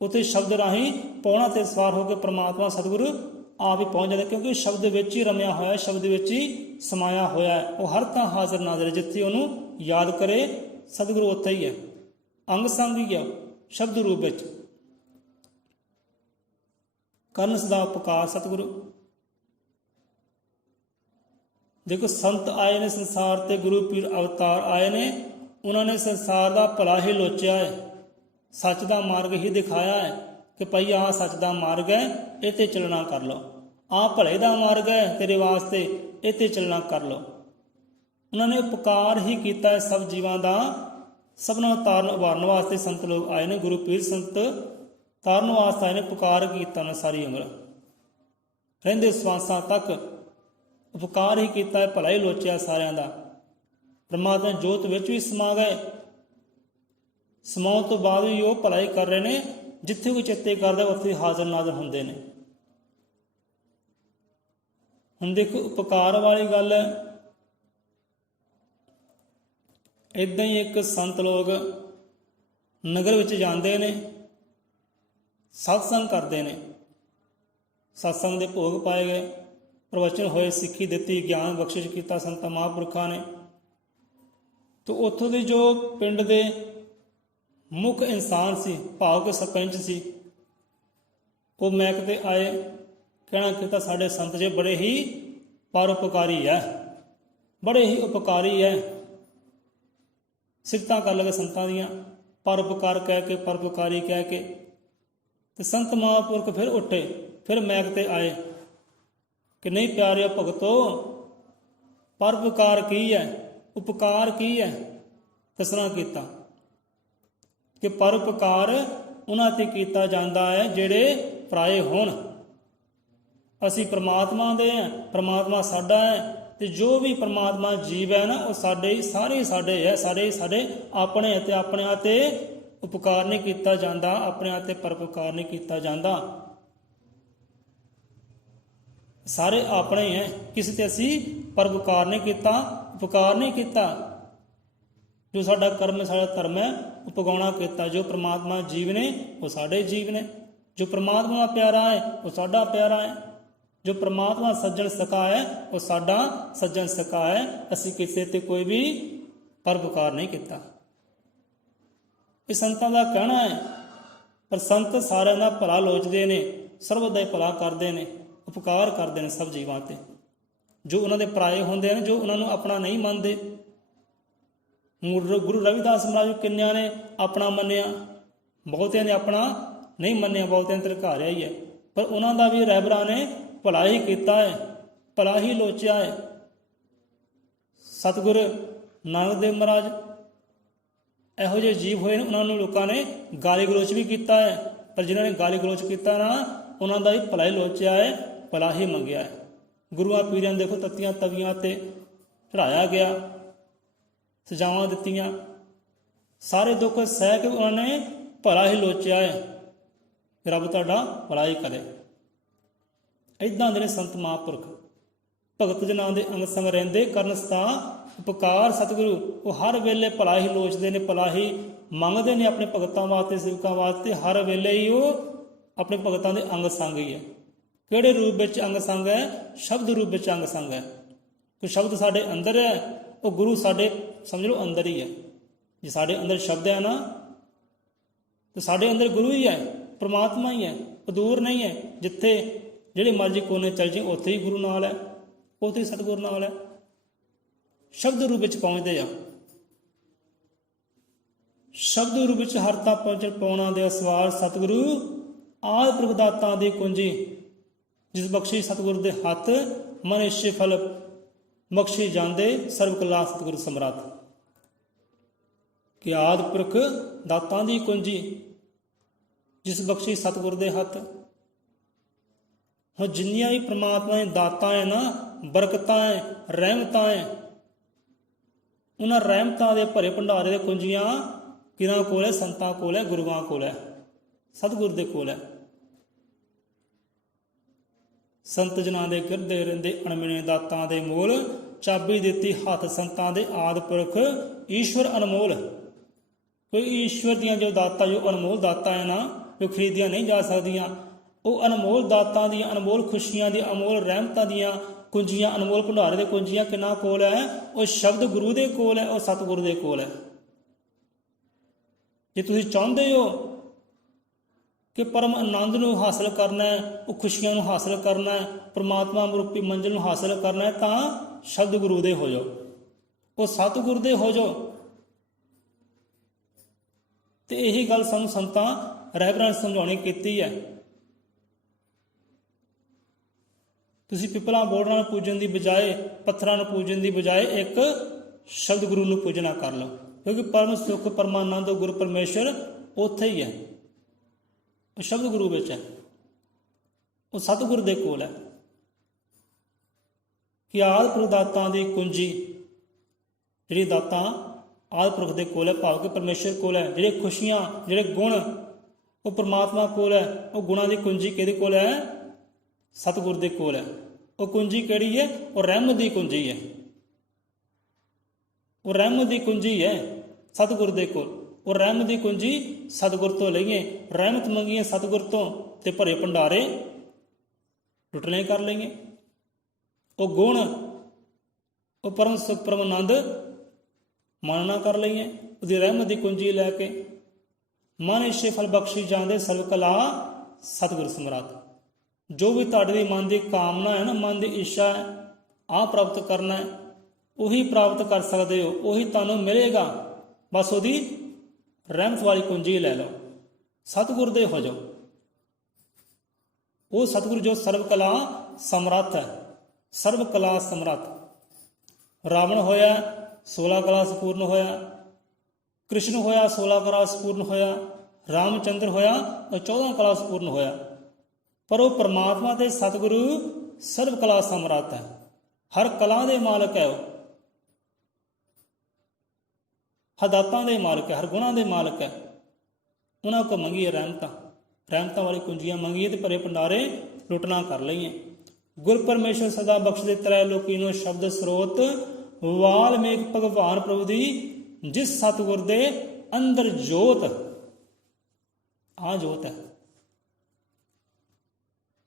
ਉੱਥੇ ਸ਼ਬਦ ਰਾਹੀਂ ਪੌਣਾ ਤੇ ਸਵਾਰ ਹੋ ਕੇ ਪ੍ਰਮਾਤਮਾ ਸਤਿਗੁਰੂ ਆਪ ਹੀ ਪਹੁੰਚ ਜਾਂਦਾ, ਕਿਉਂਕਿ ਸ਼ਬਦ ਵਿੱਚ ਹੀ ਰਮਿਆ ਹੋਇਆ, ਸ਼ਬਦ ਵਿੱਚ ਹੀ ਸਮਾਇਆ ਹੋਇਆ। ਉਹ ਹਰ ਥਾਂ ਹਾਜ਼ਰ ਨਾਜ਼ਰ, ਜਿੱਥੇ ਉਹਨੂੰ ਯਾਦ ਕਰੇ ਸਤਿਗੁਰੂ ਉੱਥੇ ਹੀ ਹੈ, ਅੰਗ ਸੰਗ ਹੀ ਹੈ ਸ਼ਬਦ ਰੂਪ ਵਿੱਚ। ਕਰਨ ਸਦਾ ਉਪਕਾਰ ਸਤਿਗੁਰੂ। ਦੇਖੋ ਸੰਤ ਆਏ ਨੇ ਸੰਸਾਰ ਤੇ, ਗੁਰੂ ਪੀਰ ਅਵਤਾਰ ਆਏ ਨੇ, ਉਹਨਾਂ ਨੇ ਸੰਸਾਰ ਦਾ ਭਲਾ ਹੀ ਲੋਚਿਆ ਹੈ, ਸੱਚ ਦਾ ਮਾਰਗ ਹੀ ਦਿਖਾਇਆ ਹੈ ਕਿ ਭਾਈ ਆਹ ਸੱਚ ਦਾ ਮਾਰਗ ਹੈ, ਇਹ 'ਤੇ ਚੱਲਣਾ ਕਰ ਲਓ। ਆਹ ਭਲੇ ਦਾ ਮਾਰਗ ਹੈ ਤੇਰੇ ਵਾਸਤੇ, ਇਹ 'ਤੇ ਚੱਲਣਾ ਕਰ ਲਓ। ਉਹਨਾਂ ਨੇ ਉਪਕਾਰ ਹੀ ਕੀਤਾ ਹੈ ਸਭ ਜੀਵਾਂ ਦਾ, ਸਭਨਾਂ ਨੂੰ ਤਾਰਨ ਉਭਾਰਨ ਵਾਸਤੇ ਸੰਤ ਲੋਕ ਆਏ ਨੇ, ਗੁਰੂ ਪੀਰ ਸੰਤ ਤਾਰਨ ਵਾਸਤੇ ਆਏ ਨੇ। ਪੁਕਾਰ ਕੀਤਾ ਉਹਨਾਂ ਸਾਰੀ ਉਮਰ, ਰਹਿੰਦੇ ਸਵਾਸਾਂ ਤੱਕ ਉਪਕਾਰ ਹੀ ਕੀਤਾ ਹੈ, ਭਲਾ ਹੀ ਲੋਚਿਆ ਸਾਰਿਆਂ ਦਾ। ਪਰਮਾਤਮਾ ਜੋਤ ਵਿੱਚ ਵੀ ਸਮਾ ਗਏ, ਸਮਾਉਣ ਤੋਂ ਬਾਅਦ ਵੀ ਉਹ ਭਲਾਈ ਕਰ ਰਹੇ ਨੇ, ਜਿੱਥੇ ਕੋਈ ਚੇਤੇ ਕਰਦਾ ਉੱਥੇ ਹਾਜ਼ਰ ਨਾਜ਼ਰ ਹੁੰਦੇ ਨੇ। ਹੁਣ ਦੇਖੋ ਉਪਕਾਰ ਵਾਲੀ ਗੱਲ ਹੈ, ਇੱਦਾਂ ਹੀ ਇੱਕ ਸੰਤ ਲੋਕ ਨਗਰ ਵਿੱਚ ਜਾਂਦੇ ਨੇ, ਸਤਸੰਗ ਕਰਦੇ ਨੇ, ਸਤਸੰਗ ਦੇ ਭੋਗ ਪਾਏ ਗਏ, ਪ੍ਰਵਚਨ ਹੋਏ, ਸਿੱਖੀ ਦਿੱਤੀ, ਗਿਆਨ ਬਖਸ਼ਿਸ਼ ਕੀਤਾ ਸੰਤਾਂ ਮਹਾਂਪੁਰਖਾਂ ਨੇ। ਤਾਂ ਉੱਥੋਂ ਦੇ ਜੋ ਪਿੰਡ ਦੇ ਮੁੱਖ ਇਨਸਾਨ ਸੀ, ਭਾਵ ਕਿ ਸਰਪੰਚ ਸੀ, ਉਹ ਮੈਕ ਤੇ ਆਏ, ਕਹਿਣਾ ਕੀਤਾ ਸਾਡੇ ਸੰਤ ਜੀ ਬੜੇ ਹੀ ਪਰਉਪਕਾਰੀ ਹੈ, ਬੜੇ ਹੀ ਉਪਕਾਰੀ ਹੈ। ਸਿਫਤਾਂ ਕਰ ਲਗੇ ਸੰਤਾਂ ਦੀਆਂ, ਪਰਉਪਕਾਰ ਕਹਿ ਕੇ, ਪਰਉਪਕਾਰੀ ਕਹਿ ਕੇ। ਤੇ ਸੰਤ ਮਹਾਂਪੁਰਖ ਫਿਰ ਉੱਠੇ, ਫਿਰ ਮੈਕ ਤੇ ਆਏ ਕਿ ਨਹੀਂ ਪਿਆਰਿਓ ਭਗਤੋ, ਪਰਉਪਕਾਰ ਕੀ ਹੈ, ਉਪਕਾਰ ਕੀ ਹੈ, ਦੱਸਣਾ ਕੀਤਾ ਕਿ ਪਰਉਪਕਾਰ ਉਹਨਾਂ 'ਤੇ ਕੀਤਾ ਜਾਂਦਾ ਹੈ ਜਿਹੜੇ ਪਰਾਏ ਹੋਣ। ਅਸੀਂ ਪ੍ਰਮਾਤਮਾ ਦੇ ਹਾਂ, ਪ੍ਰਮਾਤਮਾ ਸਾਡਾ ਹੈ, ਤੇ ਜੋ ਵੀ ਪ੍ਰਮਾਤਮਾ ਜੀਵ ਹੈ ਨਾ, ਉਹ ਸਾਡੇ ਹੀ, ਸਾਰੇ ਸਾਡੇ ਹੈ, ਸਾਡੇ ਆਪਣੇ। ਅਤੇ ਆਪਣਿਆਂ 'ਤੇ ਉਪਕਾਰ ਨਹੀਂ ਕੀਤਾ ਜਾਂਦਾ, ਆਪਣਿਆਂ 'ਤੇ ਪਰਉਪਕਾਰ ਨਹੀਂ ਕੀਤਾ ਜਾਂਦਾ, ਸਾਰੇ ਆਪਣੇ ਹੀ ਹੈ। ਕਿਸੇ 'ਤੇ ਅਸੀਂ ਪਰਉਪਕਾਰ ਨਹੀਂ ਕੀਤਾ, ਉਪਕਾਰ ਨਹੀਂ ਕੀਤਾ। ਜੋ ਸਾਡਾ ਕਰਮ ਹੈ, ਸਾਡਾ ਧਰਮ ਹੈ, ਉਪਗਾਉਣਾ ਕੀਤਾ। ਜੋ ਪ੍ਰਮਾਤਮਾ ਜੀਵ ਨੇ ਉਹ ਸਾਡੇ ਜੀਵ ਨੇ, ਜੋ ਪ੍ਰਮਾਤਮਾ ਦਾ ਪਿਆਰਾ ਹੈ ਉਹ ਸਾਡਾ ਪਿਆਰਾ ਹੈ, ਜੋ ਪ੍ਰਮਾਤਮਾ ਸੱਜਣ ਸਕਾ ਹੈ ਉਹ ਸਾਡਾ ਸੱਜਣ ਸਕਾ ਹੈ। ਅਸੀਂ ਕਿਸੇ 'ਤੇ ਕੋਈ ਵੀ ਪਰਉਪਕਾਰ ਨਹੀਂ ਕੀਤਾ। ਇਹ ਸੰਤਾਂ ਦਾ ਕਹਿਣਾ ਹੈ। ਪਰ ਸੰਤ ਸਾਰਿਆਂ ਦਾ ਭਲਾ ਲੋਚਦੇ ਨੇ, ਸਰਬ ਦਾ ਹੀ ਭਲਾ ਕਰਦੇ ਨੇ, ਉਪਕਾਰ ਕਰਦੇ ਨੇ ਸਭ ਜੀਵਾਂ 'ਤੇ। ਜੋ ਉਹਨਾਂ ਦੇ ਪਰਾਏ ਹੁੰਦੇ ਨੇ, ਜੋ ਉਹਨਾਂ ਨੂੰ ਆਪਣਾ ਨਹੀਂ ਮੰਨਦੇ। ਗੁਰੂ ਰਵਿਦਾਸ ਮਹਾਰਾਜ ਕਿੰਨਿਆਂ ਨੇ ਆਪਣਾ ਮੰਨਿਆ, ਬਹੁਤਿਆਂ ਨੇ ਆਪਣਾ ਨਹੀਂ ਮੰਨਿਆ, ਬਹੁਤਿਆਂ ਨੇ ਧਰਕਾਰਿਆ ਹੀ ਹੈ। ਪਰ ਉਹਨਾਂ ਦਾ ਵੀ ਰਹਿਬਰਾਂ ਨੇ ਭਲਾ ਹੀ ਕੀਤਾ ਹੈ, ਭਲਾ ਹੀ ਲੋਚਿਆ ਹੈ। ਸਤਿਗੁਰ ਨਾਨਕ ਦੇਵ ਮਹਾਰਾਜ ਇਹੋ ਜਿਹੇ ਜੀਵ ਹੋਏ ਨੇ, ਉਹਨਾਂ ਨੂੰ ਲੋਕਾਂ ਨੇ ਗਾਲੀ ਗਲੋਚ ਵੀ ਕੀਤਾ ਹੈ। ਪਰ ਜਿਨ੍ਹਾਂ ਨੇ ਗਾਲੀ ਗਲੋਚ ਕੀਤਾ ਨਾ, ਉਹਨਾਂ ਦਾ ਵੀ ਭਲਾ ਹੀ ਲੋਚਿਆ ਹੈ, ਭਲਾ ਹੀ ਮੰਗਿਆ ਹੈ। ਗੁਰੂਆਂ ਪੀਰਾਂ ਦੇਖੋ ਤੱਤੀਆਂ ਤਵੀਆਂ 'ਤੇ ਚੜ੍ਹਾਇਆ ਗਿਆ, ਸਜਾਵਾਂ ਦਿੱਤੀਆਂ, ਸਾਰੇ ਦੁੱਖ ਸਹਿ ਕੇ ਉਹਨਾਂ ਨੇ ਭਲਾ ਹੀ ਲੋਚਿਆ ਹੈ। ਰੱਬ ਤੁਹਾਡਾ ਭਲਾ ਹੀ ਕਰੇ। ਇੱਦਾਂ ਦੇ ਨੇ ਸੰਤ ਮਹਾਂਪੁਰਖ, ਭਗਤ ਜਨਾਂ ਦੇ ਅੰਗ ਸੰਗ ਰਹਿੰਦੇ, ਕਰਨ ਸਦਾ ਉਪਕਾਰ ਸਤਿਗੁਰੂ। ਉਹ ਹਰ ਵੇਲੇ ਭਲਾ ਹੀ ਲੋਚਦੇ ਨੇ, ਭਲਾ ਹੀ ਮੰਗਦੇ ਨੇ ਆਪਣੇ ਭਗਤਾਂ ਵਾਸਤੇ, ਸੇਵਕਾਂ ਵਾਸਤੇ। ਹਰ ਵੇਲੇ ਹੀ ਉਹ ਆਪਣੇ ਭਗਤਾਂ ਦੇ ਅੰਗ ਸੰਗ ਹੀ ਹੈ। ਕਿਹੜੇ ਰੂਪ ਵਿੱਚ ਅੰਗ ਸੰਗ ਹੈ? ਸ਼ਬਦ ਰੂਪ ਵਿੱਚ ਅੰਗ ਸੰਗ ਹੈ। ਕੋਈ ਸ਼ਬਦ ਸਾਡੇ ਅੰਦਰ ਹੈ, ਉਹ ਗੁਰੂ ਸਾਡੇ ਸਮਝ ਲਓ ਅੰਦਰ ਹੀ ਹੈ। ਜੇ ਸਾਡੇ ਅੰਦਰ ਸ਼ਬਦ ਹੈ ਨਾ, ਤਾਂ ਸਾਡੇ ਅੰਦਰ ਗੁਰੂ ਹੀ ਹੈ, ਪ੍ਰਮਾਤਮਾ ਹੀ ਹੈ, ਉਹ ਦੂਰ ਨਹੀਂ ਹੈ। ਜਿੱਥੇ ਜਿਹੜੇ ਮਰਜ਼ੀ ਕੋਨੇ ਚੱਲ ਜਾਏ, ਉੱਥੇ ਹੀ ਗੁਰੂ ਨਾਲ ਹੈ, ਉੱਥੇ ਹੀ ਸਤਿਗੁਰ ਨਾਲ ਹੈ। ਸ਼ਬਦ ਰੂਪ ਵਿੱਚ ਪਹੁੰਚਦੇ ਆ। ਸ਼ਬਦ ਰੂਪ ਵਿੱਚ ਹਰ ਤਾਂ ਪਹੁੰਚਣ ਪਾਉਣਾ ਦੇ ਅਸਵਾਰ ਸਤਿਗੁਰੂ ਆਦਿ ਪੁਰਖ ਦਾਤਾਂ ਦੀ ਕੁੰਜੀ। ਜਿਸ ਬਖਸ਼ੀ ਸਤਿਗੁਰ ਦੇ ਹੱਥ ਮਨ ਇਛੇ ਫਲ ਬਖਸ਼ੀ ਜਾਂਦੇ, ਸਰਬ ਕਲਾ ਸਤਿਗੁਰ ਸਮਰੱਥ। ਕਿ ਆਦਿ ਪੁਰਖ ਦਾਤਾਂ ਦੀ ਕੁੰਜੀ, ਜਿਸ ਬਖਸ਼ੀ ਸਤਿਗੁਰ ਦੇ ਹੱਥ। ਹੁਣ ਜਿੰਨੀਆਂ ਵੀ ਪ੍ਰਮਾਤਮਾ ਦੀਆਂ ਦਾਤਾਂ ਹੈ ਨਾ, ਬਰਕਤਾਂ ਹੈ, ਰਹਿਮਤਾਂ ਹੈ, ਉਹਨਾਂ ਰਹਿਮਤਾਂ ਦੇ ਭਰੇ ਭੰਡਾਰੇ ਦੇ ਕੁੰਜੀਆਂ ਕਿਹਨਾਂ ਕੋਲ ਹੈ? ਸੰਤਾਂ ਕੋਲ ਹੈ, ਗੁਰੂਆਂ ਕੋਲ ਹੈ, ਸਤਿਗੁਰ ਦੇ ਕੋਲ ਹੈ। ਸੰਤ ਜਨਾਂ ਦੇ ਗਿਰਦੇ ਰਹਿੰਦੇ ਅਣਮਿਣੇ ਦਾਤਾਂ ਦੇ ਮੋਲ, ਚਾਬੀ ਦਿੱਤੀ ਹੱਥ ਸੰਤਾਂ ਦੇ ਆਦਿ ਪੁਰਖ ਈਸ਼ਵਰ ਅਨਮੋਲ। ਕੋਈ ਈਸ਼ਵਰ ਦੀਆਂ ਜੋ ਦਾਤਾਂ, ਜੋ ਅਨਮੋਲ ਦਾਤਾਂ ਹੈ ਨਾ, ਜੋ ਖਰੀਦੀਆਂ ਨਹੀਂ ਜਾ ਸਕਦੀਆਂ। ਉਹ ਅਨਮੋਲ ਦਾਤਾਂ ਦੀਆਂ, ਅਨਮੋਲ ਖੁਸ਼ੀਆਂ ਦੀਆਂ, ਅਨਮੋਲ ਰਹਿਮਤਾਂ ਦੀਆਂ ਕੁੰਜੀਆਂ, ਅਨਮੋਲ ਭੰਡਾਰੇ ਦੇ ਕੁੰਜੀਆਂ ਕਿਹਨਾਂ ਕੋਲ ਹੈ? ਉਹ ਸ਼ਬਦ ਗੁਰੂ ਦੇ ਕੋਲ ਹੈ, ਉਹ ਸਤਿਗੁਰੂ ਦੇ ਕੋਲ ਹੈ। ਜੇ ਤੁਸੀਂ ਚਾਹੁੰਦੇ ਹੋ ਕਿ ਪਰਮ ਆਨੰਦ ਨੂੰ ਹਾਸਲ ਕਰਨਾ ਹੈ, ਉਹ ਖੁਸ਼ੀਆਂ ਨੂੰ ਹਾਸਲ ਕਰਨਾ ਹੈ, ਪਰਮਾਤਮਾ ਰੂਪੀ ਮੰਜ਼ਿਲ ਨੂੰ ਹਾਸਲ ਕਰਨਾ ਹੈ, ਤਾਂ ਸ਼ਬਦ ਗੁਰੂ ਦੇ ਹੋ ਜਾਓ, ਉਹ ਸਤਿਗੁਰੂ ਦੇ ਹੋ ਜਾਓ। ਤੇ ਇਹੀ ਗੱਲ ਸਾਨੂੰ ਸੰਤਾਂ ਰਹਿਬਰਾਂ ਨੇ ਸਮਝਾਉਣੀ ਕੀਤੀ ਹੈ। ਤੁਸੀਂ ਪਿੱਪਲਾਂ ਬੋੜਾਂ ਨੂੰ ਪੂਜਣ ਦੀ ਬਜਾਏ, ਪੱਥਰਾਂ ਨੂੰ ਪੂਜਣ ਦੀ ਬਜਾਏ ਇੱਕ ਸ਼ਬਦ ਗੁਰੂ ਨੂੰ ਪੂਜਣਾ ਕਰ ਲਓ, ਕਿਉਂਕਿ ਪਰਮ ਸੁੱਖ ਪਰਮਾਨੰਦ ਗੁਰੂ ਪਰਮੇਸ਼ਰ ਉੱਥੇ ਹੀ ਹੈ, ਉਹ ਸ਼ਬਦ ਗੁਰੂ ਵਿੱਚ ਹੈ, ਉਹ ਸਤਿਗੁਰੂ ਦੇ ਕੋਲ ਹੈ। ਕਿ ਆਦਿ ਪੁਰਖ ਦਾਤਾਂ ਦੀ ਕੁੰਜੀ, ਜਿਹੜੀ ਦਾਤਾਂ ਆਦਿ ਪੁਰਖ ਦੇ ਕੋਲ ਹੈ, ਭਾਵ ਕਿ ਪਰਮੇਸ਼ਰ ਕੋਲ ਹੈ। ਜਿਹੜੇ ਖੁਸ਼ੀਆਂ, ਜਿਹੜੇ ਗੁਣ, ਉਹ ਪਰਮਾਤਮਾ ਕੋਲ ਹੈ। ਉਹ ਗੁਣਾਂ ਦੀ ਕੁੰਜੀ ਕਿਹਦੇ ਕੋਲ ਹੈ? ਸਤਿਗੁਰੂ ਦੇ ਕੋਲ ਹੈ। ਉਹ ਕੁੰਜੀ ਕਿਹੜੀ ਹੈ? ਉਹ ਰਹਿਮਤ ਦੀ ਕੁੰਜੀ ਹੈ, ਉਹ ਰਹਿਮਤ ਦੀ ਕੁੰਜੀ ਹੈ ਸਤਿਗੁਰੂ ਦੇ ਕੋਲ। ਉਹ ਰਹਿਮਤ ਦੀ ਕੁੰਜੀ ਸਤਿਗੁਰ ਤੋਂ ਲਈਏ, ਰਹਿਮਤ ਮੰਗੀਏ ਸਤਿਗੁਰ ਤੋਂ, ਤੇ ਭਰੇ ਭੰਡਾਰੇ ਲੁੱਟਲੇ ਕਰ ਲਈਏ। ਉਹ ਗੁਣ, ਉਹ ਪਰਮ ਸੁਖ ਪਰਮ ਆਨੰਦ ਮਾਨਣਾ ਕਰ ਲਈਏ, ਉਹਦੀ ਰਹਿਮਤ ਦੀ ਕੁੰਜੀ ਲੈ ਕੇ। ਮਨ ਇਛੇ ਫਲ ਬਖਸ਼ੀ ਜਾਂਦੇ ਸਰਬ ਕਲਾ ਸਤਿਗੁਰ ਸਮਰਾਤ। ਜੋ ਵੀ ਤੁਹਾਡੀ ਮਨ ਦੀ ਕਾਮਨਾ ਹੈ ਨਾ, ਮਨ ਦੀ ਇੱਛਾ ਹੈ, ਆਹ ਪ੍ਰਾਪਤ ਕਰਨਾ ਹੈ, ਉਹੀ ਪ੍ਰਾਪਤ ਕਰ ਸਕਦੇ ਹੋ, ਉਹੀ ਤੁਹਾਨੂੰ ਮਿਲੇਗਾ। ਬਸ ਉਹਦੀ ਰਹਿਮਤ ਵਾਲੀ ਕੁੰਜੀ ਲੈ ਲਓ, ਸਤਿਗੁਰ ਦੇ ਹੋ ਜਾਓ। ਉਹ ਸਤਿਗੁਰੂ ਜੋ ਸਰਬ ਕਲਾ ਸਮਰੱਥ ਹੈ, ਸਰਬ ਕਲਾ ਸਮਰੱਥ। ਰਾਵਣ ਹੋਇਆ 16 ਕਲਾ ਸੰਪੂਰਨ ਹੋਇਆ, ਕ੍ਰਿਸ਼ਨ ਹੋਇਆ 16 ਕਲਾ ਸੰਪੂਰਨ ਹੋਇਆ, ਰਾਮਚੰਦਰ ਹੋਇਆ ਉਹ 14 ਕਲਾ ਸੰਪੂਰਨ ਹੋਇਆ। ਪਰ ਉਹ ਪਰਮਾਤਮਾ ਤੇ ਸਤਿਗੁਰੂ ਸਰਬ ਕਲਾ ਸਮਰੱਥ ਹੈ, ਹਰ ਕਲਾ ਦੇ ਮਾਲਕ ਹੈ, ਉਹ ਹਦਾਤਾਂ ਦੇ ਮਾਲਕ ਹੈ, ਹਰ ਗੁਣਾਂ ਦੇ ਮਾਲਕ ਹੈ। ਉਹਨਾਂ ਕੋਲ ਮੰਗੀਏ ਰਹਿਮਤਾਂ, ਰਹਿਮਤਾਂ ਵਾਲੀ ਕੁੰਜੀਆਂ ਮੰਗੀਏ ਤੇ ਭਰੇ ਭੰਡਾਰੇ ਲੁੱਟਣਾ ਕਰ ਲਈਏ। ਗੁਰ ਪਰਮੇਸ਼ਰ ਸਦਾ ਬਖਸ਼ਦੇ ਤ੍ਰੈ ਲੋਕੀ ਨੂੰ ਸ਼ਬਦ ਸਰੋਤ। ਵਾਲਮੀਕ ਭਗਵਾਨ ਪ੍ਰਭੂ ਦੀ ਜਿਸ ਸਤਿਗੁਰ ਦੇ ਅੰਦਰ ਜੋਤ, ਆ ਜੋਤ ਹੈ।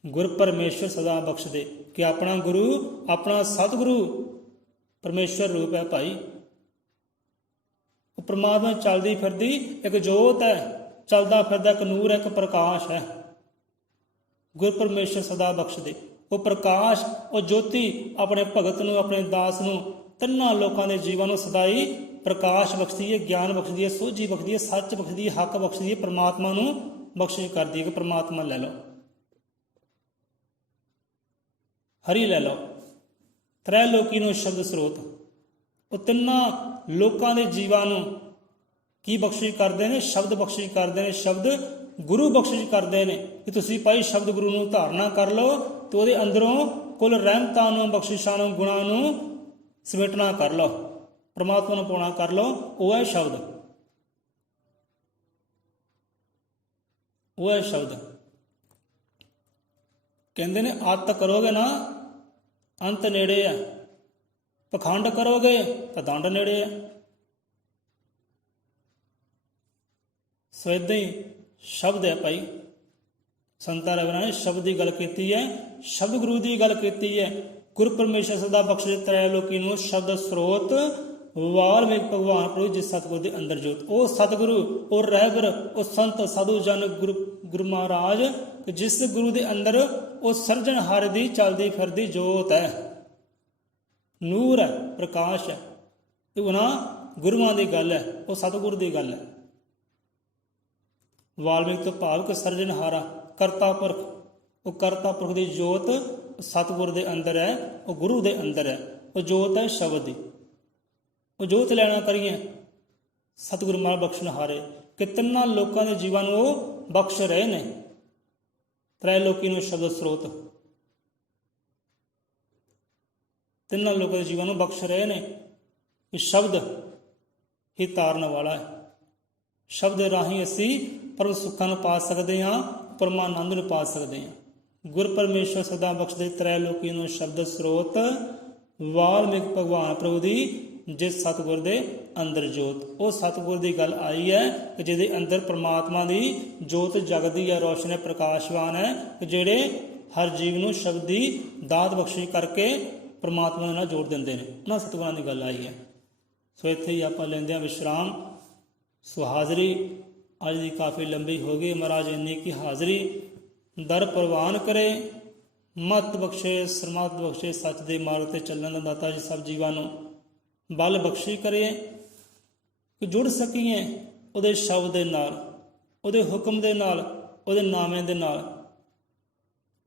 ਗੁਰ ਪਰਮੇਸ਼ਰ ਸਦਾ ਬਖਸ਼ਦੇ, ਕਿ ਆਪਣਾ ਗੁਰੂ, ਆਪਣਾ ਸਤਿਗੁਰੂ ਪਰਮੇਸ਼ਰ ਰੂਪ ਹੈ ਭਾਈ। ਉਹ ਪਰਮਾਤਮਾ ਚੱਲਦੀ ਫਿਰਦੀ ਇੱਕ ਜੋਤ ਹੈ, ਚੱਲਦਾ ਫਿਰਦਾ ਇੱਕ ਨੂਰ ਹੈ, ਇੱਕ ਪ੍ਰਕਾਸ਼ ਹੈ। ਗੁਰ ਪਰਮੇਸ਼ਰ ਸਦਾ ਬਖਸ਼ਦੇ, ਉਹ ਪ੍ਰਕਾਸ਼, ਉਹ ਜੋਤੀ ਆਪਣੇ ਭਗਤ ਨੂੰ, ਆਪਣੇ ਦਾਸ ਨੂੰ, ਤਿੰਨਾਂ ਲੋਕਾਂ ਦੇ ਜੀਵਨ ਨੂੰ ਸਦਾਈ ਪ੍ਰਕਾਸ਼ ਬਖਸ਼ਦੀ ਹੈ, ਗਿਆਨ ਬਖਸ਼ਦੀ ਹੈ, ਸੋਝੀ ਬਖਸ਼ਦੀ ਹੈ, ਸੱਚ ਬਖਸ਼ਦੀ ਹੈ, ਹੱਕ ਬਖਸ਼ਦੀ ਹੈ, ਪਰਮਾਤਮਾ ਨੂੰ ਬਖਸ਼ਿਸ਼ ਕਰਦੀ ਹੈ। ਕਿ ਪਰਮਾਤਮਾ ਲੈ ਲਓ, ਹਰੀ ਲੈ ਲਓ। ਤ੍ਰੈ ਲੋਕੀ ਨੂੰ ਸ਼ਬਦ ਸਰੋਤ, ਉਹ ਤਿੰਨਾਂ ਲੋਕਾਂ ਦੇ ਜੀਵਾਂ ਨੂੰ ਕੀ ਬਖਸ਼ਿਸ਼ ਕਰਦੇ ਨੇ? ਸ਼ਬਦ ਬਖਸ਼ਿਸ਼ ਕਰਦੇ ਨੇ, ਸ਼ਬਦ ਗੁਰੂ ਬਖਸ਼ਿਸ਼ ਕਰਦੇ ਨੇ। ਕਿ ਤੁਸੀਂ ਭਾਈ ਸ਼ਬਦ ਗੁਰੂ ਨੂੰ ਧਾਰਨਾ ਕਰ ਲਓ ਤੇ ਉਹਦੇ ਅੰਦਰੋਂ ਕੁੱਲ ਰਹਿਮਤਾਂ ਨੂੰ, ਬਖਸ਼ਿਸ਼ਾਂ ਨੂੰ, ਗੁਣਾਂ ਨੂੰ ਸਮੇਟਣਾ ਕਰ ਲਓ, ਪਰਮਾਤਮਾ ਨੂੰ ਪਾਉਣਾ ਕਰ ਲਓ। ਉਹ ਹੈ ਸ਼ਬਦ, ਉਹ ਹੈ ਸ਼ਬਦ। ਕਹਿੰਦੇ ਨੇ ਅੱਤ ਕਰੋਗੇ ਨਾ ਅੰਤ ਨੇੜੇ ਹੈ, ਪਖੰਡ ਕਰੋਗੇ ਤਾਂ ਦੰਡ ਨੇੜੇ ਹੈ। ਸੋ ਏਦਾਂ ਹੀ ਸ਼ਬਦ ਹੈ ਭਾਈ। ਸੰਤਾਂ ਰਹਿਬਰਾਂ ਨੇ ਸ਼ਬਦ ਦੀ ਗੱਲ ਕੀਤੀ ਹੈ, ਸ਼ਬਦ ਗੁਰੂ ਦੀ ਗੱਲ ਕੀਤੀ ਹੈ। ਗੁਰ ਪਰਮੇਸ਼ਰ ਸਦਾ ਬਖਸ਼ਦੇ ਤ੍ਰੈ ਲੋਕੀ ਨੂੰ ਸ਼ਬਦ ਸਰੋਤ। ਵਾਲਮੀਕ ਭਗਵਾਨ ਪ੍ਰਭੂ ਜਿਸ ਸਤਿਗੁਰ ਦੇ ਅੰਦਰ ਜੋਤ। ਉਹ ਸਤਿਗੁਰੂ, ਉਹ ਰਹਿਬਰ, ਉਹ ਸੰਤ ਸਾਧੂ ਜਨ ਗੁਰੂ ਮਹਾਰਾਜ, ਜਿਸ ਗੁਰੂ ਦੇ ਅੰਦਰ ਉਹ ਸਿਰਜਣਹਾਰ ਦੀ ਚੱਲਦੀ ਫਿਰਦੀ ਜੋਤ ਹੈ, ਨੂਰ ਹੈ, ਪ੍ਰਕਾਸ਼ ਹੈ। ਤੇ ਉਹਨਾਂ ਗੁਰੂਆਂ ਦੀ ਗੱਲ ਹੈ, ਉਹ ਸਤਿਗੁਰ ਦੀ ਗੱਲ ਹੈ। ਵਾਲਮੀਕ ਤੋਂ ਭਾਵ ਕਿ ਸਿਰਜਣਹਾਰਾ, ਕਰਤਾ ਪੁਰਖ, ਉਹ ਕਰਤਾ ਪੁਰਖ ਦੀ ਜੋਤ ਸਤਿਗੁਰ ਦੇ ਅੰਦਰ ਹੈ, ਉਹ ਗੁਰੂ ਦੇ ਅੰਦਰ ਹੈ। ਉਹ ਜੋਤ ਹੈ ਸ਼ਬਦ ਦੀ, ਉਹ ਜੋਤ ਲੈਣਾ ਕਰੀਏ ਸਤਿਗੁਰੂ ਮਹਾਰਾਜ ਬਖਸ਼ਣਹਾਰੇ। ਕਿ ਤਿੰਨਾਂ ਲੋਕਾਂ ਦੇ ਜੀਵਾਂ ਨੂੰ ਉਹ ਬਖਸ਼ ਰਹੇ ਨੇ। ਤ੍ਰੈ ਲੋਕੀ ਨੂੰ ਸ਼ਬਦ ਸਰੋਤ, ਤਿੰਨਾਂ ਲੋਕਾਂ ਦੇ ਜੀਵਾਂ ਨੂੰ ਬਖਸ਼ ਰਹੇ ਨੇ। ਕਿ ਸ਼ਬਦ ਹੀ ਤਾਰਨ ਵਾਲਾ ਹੈ। ਸ਼ਬਦ ਰਾਹੀਂ ਅਸੀਂ ਪਰਮ ਸੁੱਖਾਂ ਨੂੰ ਪਾ ਸਕਦੇ ਹਾਂ, ਪਰਮਾਨੰਦ ਨੂੰ ਪਾ ਸਕਦੇ ਹਾਂ। ਗੁਰ ਪਰਮੇਸ਼ਰ ਸਦਾ ਬਖਸ਼ਦੇ ਤ੍ਰੈ ਲੋਕੀ ਨੂੰ ਸ਼ਬਦ ਸਰੋਤ। ਵਾਲਮੀਕ ਭਗਵਾਨ ਪ੍ਰਭੂ ਦੀ ਜਿਸ ਸਤਿਗੁਰ ਦੇ ਅੰਦਰ ਜੋਤ। ਉਹ ਸਤਿਗੁਰ ਦੀ ਗੱਲ ਆਈ ਹੈ ਕਿ ਜਿਹਦੇ ਅੰਦਰ ਪ੍ਰਮਾਤਮਾ ਦੀ ਜੋਤ ਜਗਦੀ ਹੈ, ਰੋਸ਼ਨ ਹੈ, ਪ੍ਰਕਾਸ਼ਵਾਨ ਹੈ, ਕਿ ਜਿਹੜੇ ਹਰ ਜੀਵ ਨੂੰ ਸ਼ਬਦ ਦੀ ਦਾਤ ਬਖਸ਼ਿਸ਼ ਕਰਕੇ ਪ੍ਰਮਾਤਮਾ ਦੇ ਨਾਲ ਜੋੜ ਦਿੰਦੇ ਨੇ। ਉਹਨਾਂ ਸਤਿਗੁਰਾਂ ਦੀ ਗੱਲ ਆਈ ਹੈ। ਸੋ ਇੱਥੇ ਹੀ ਆਪਾਂ ਲੈਂਦੇ ਹਾਂ ਵਿਸ਼ਰਾਮ। ਸੋ ਹਾਜ਼ਰੀ ਅੱਜ ਦੀ ਕਾਫੀ ਲੰਬੀ ਹੋ ਗਈ। ਮਹਾਰਾਜ ਇੰਨੀ ਕੀ ਹਾਜ਼ਰੀ ਦਰ ਪ੍ਰਵਾਨ ਕਰੇ, ਮਤ ਬਖਸ਼ੇ, ਸਰਮਤ ਬਖਸ਼ੇ, ਸੱਚ ਦੇ ਮਾਰਗ ਤੇ ਚੱਲਣ ਦਾ ਦਾਤਾ ਜੀ ਸਭ ਜੀਵਾਂ ਨੂੰ ਬਲ ਬਖਸ਼ੀ ਕਰੇ ਕਿ ਜੁੜ ਸਕੀਏ ਉਹਦੇ ਸ਼ਬਦ ਦੇ ਨਾਲ, ਉਹਦੇ ਹੁਕਮ ਦੇ ਨਾਲ, ਉਹਦੇ ਨਾਮੇ ਦੇ ਨਾਲ।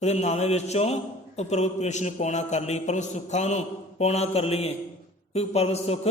ਉਹਦੇ ਨਾਮੇ ਵਿੱਚੋਂ ਉਹ ਪ੍ਰਭੂ ਪਰਮੇਸ਼ਰ ਨੂੰ ਪਾਉਣਾ ਕਰ ਲਈਏ, ਪਰਮ ਸੁੱਖਾਂ ਨੂੰ ਪਾਉਣਾ ਕਰ ਲਈਏ, ਕਿਉਂਕਿ ਪਰਮ ਸੁੱਖ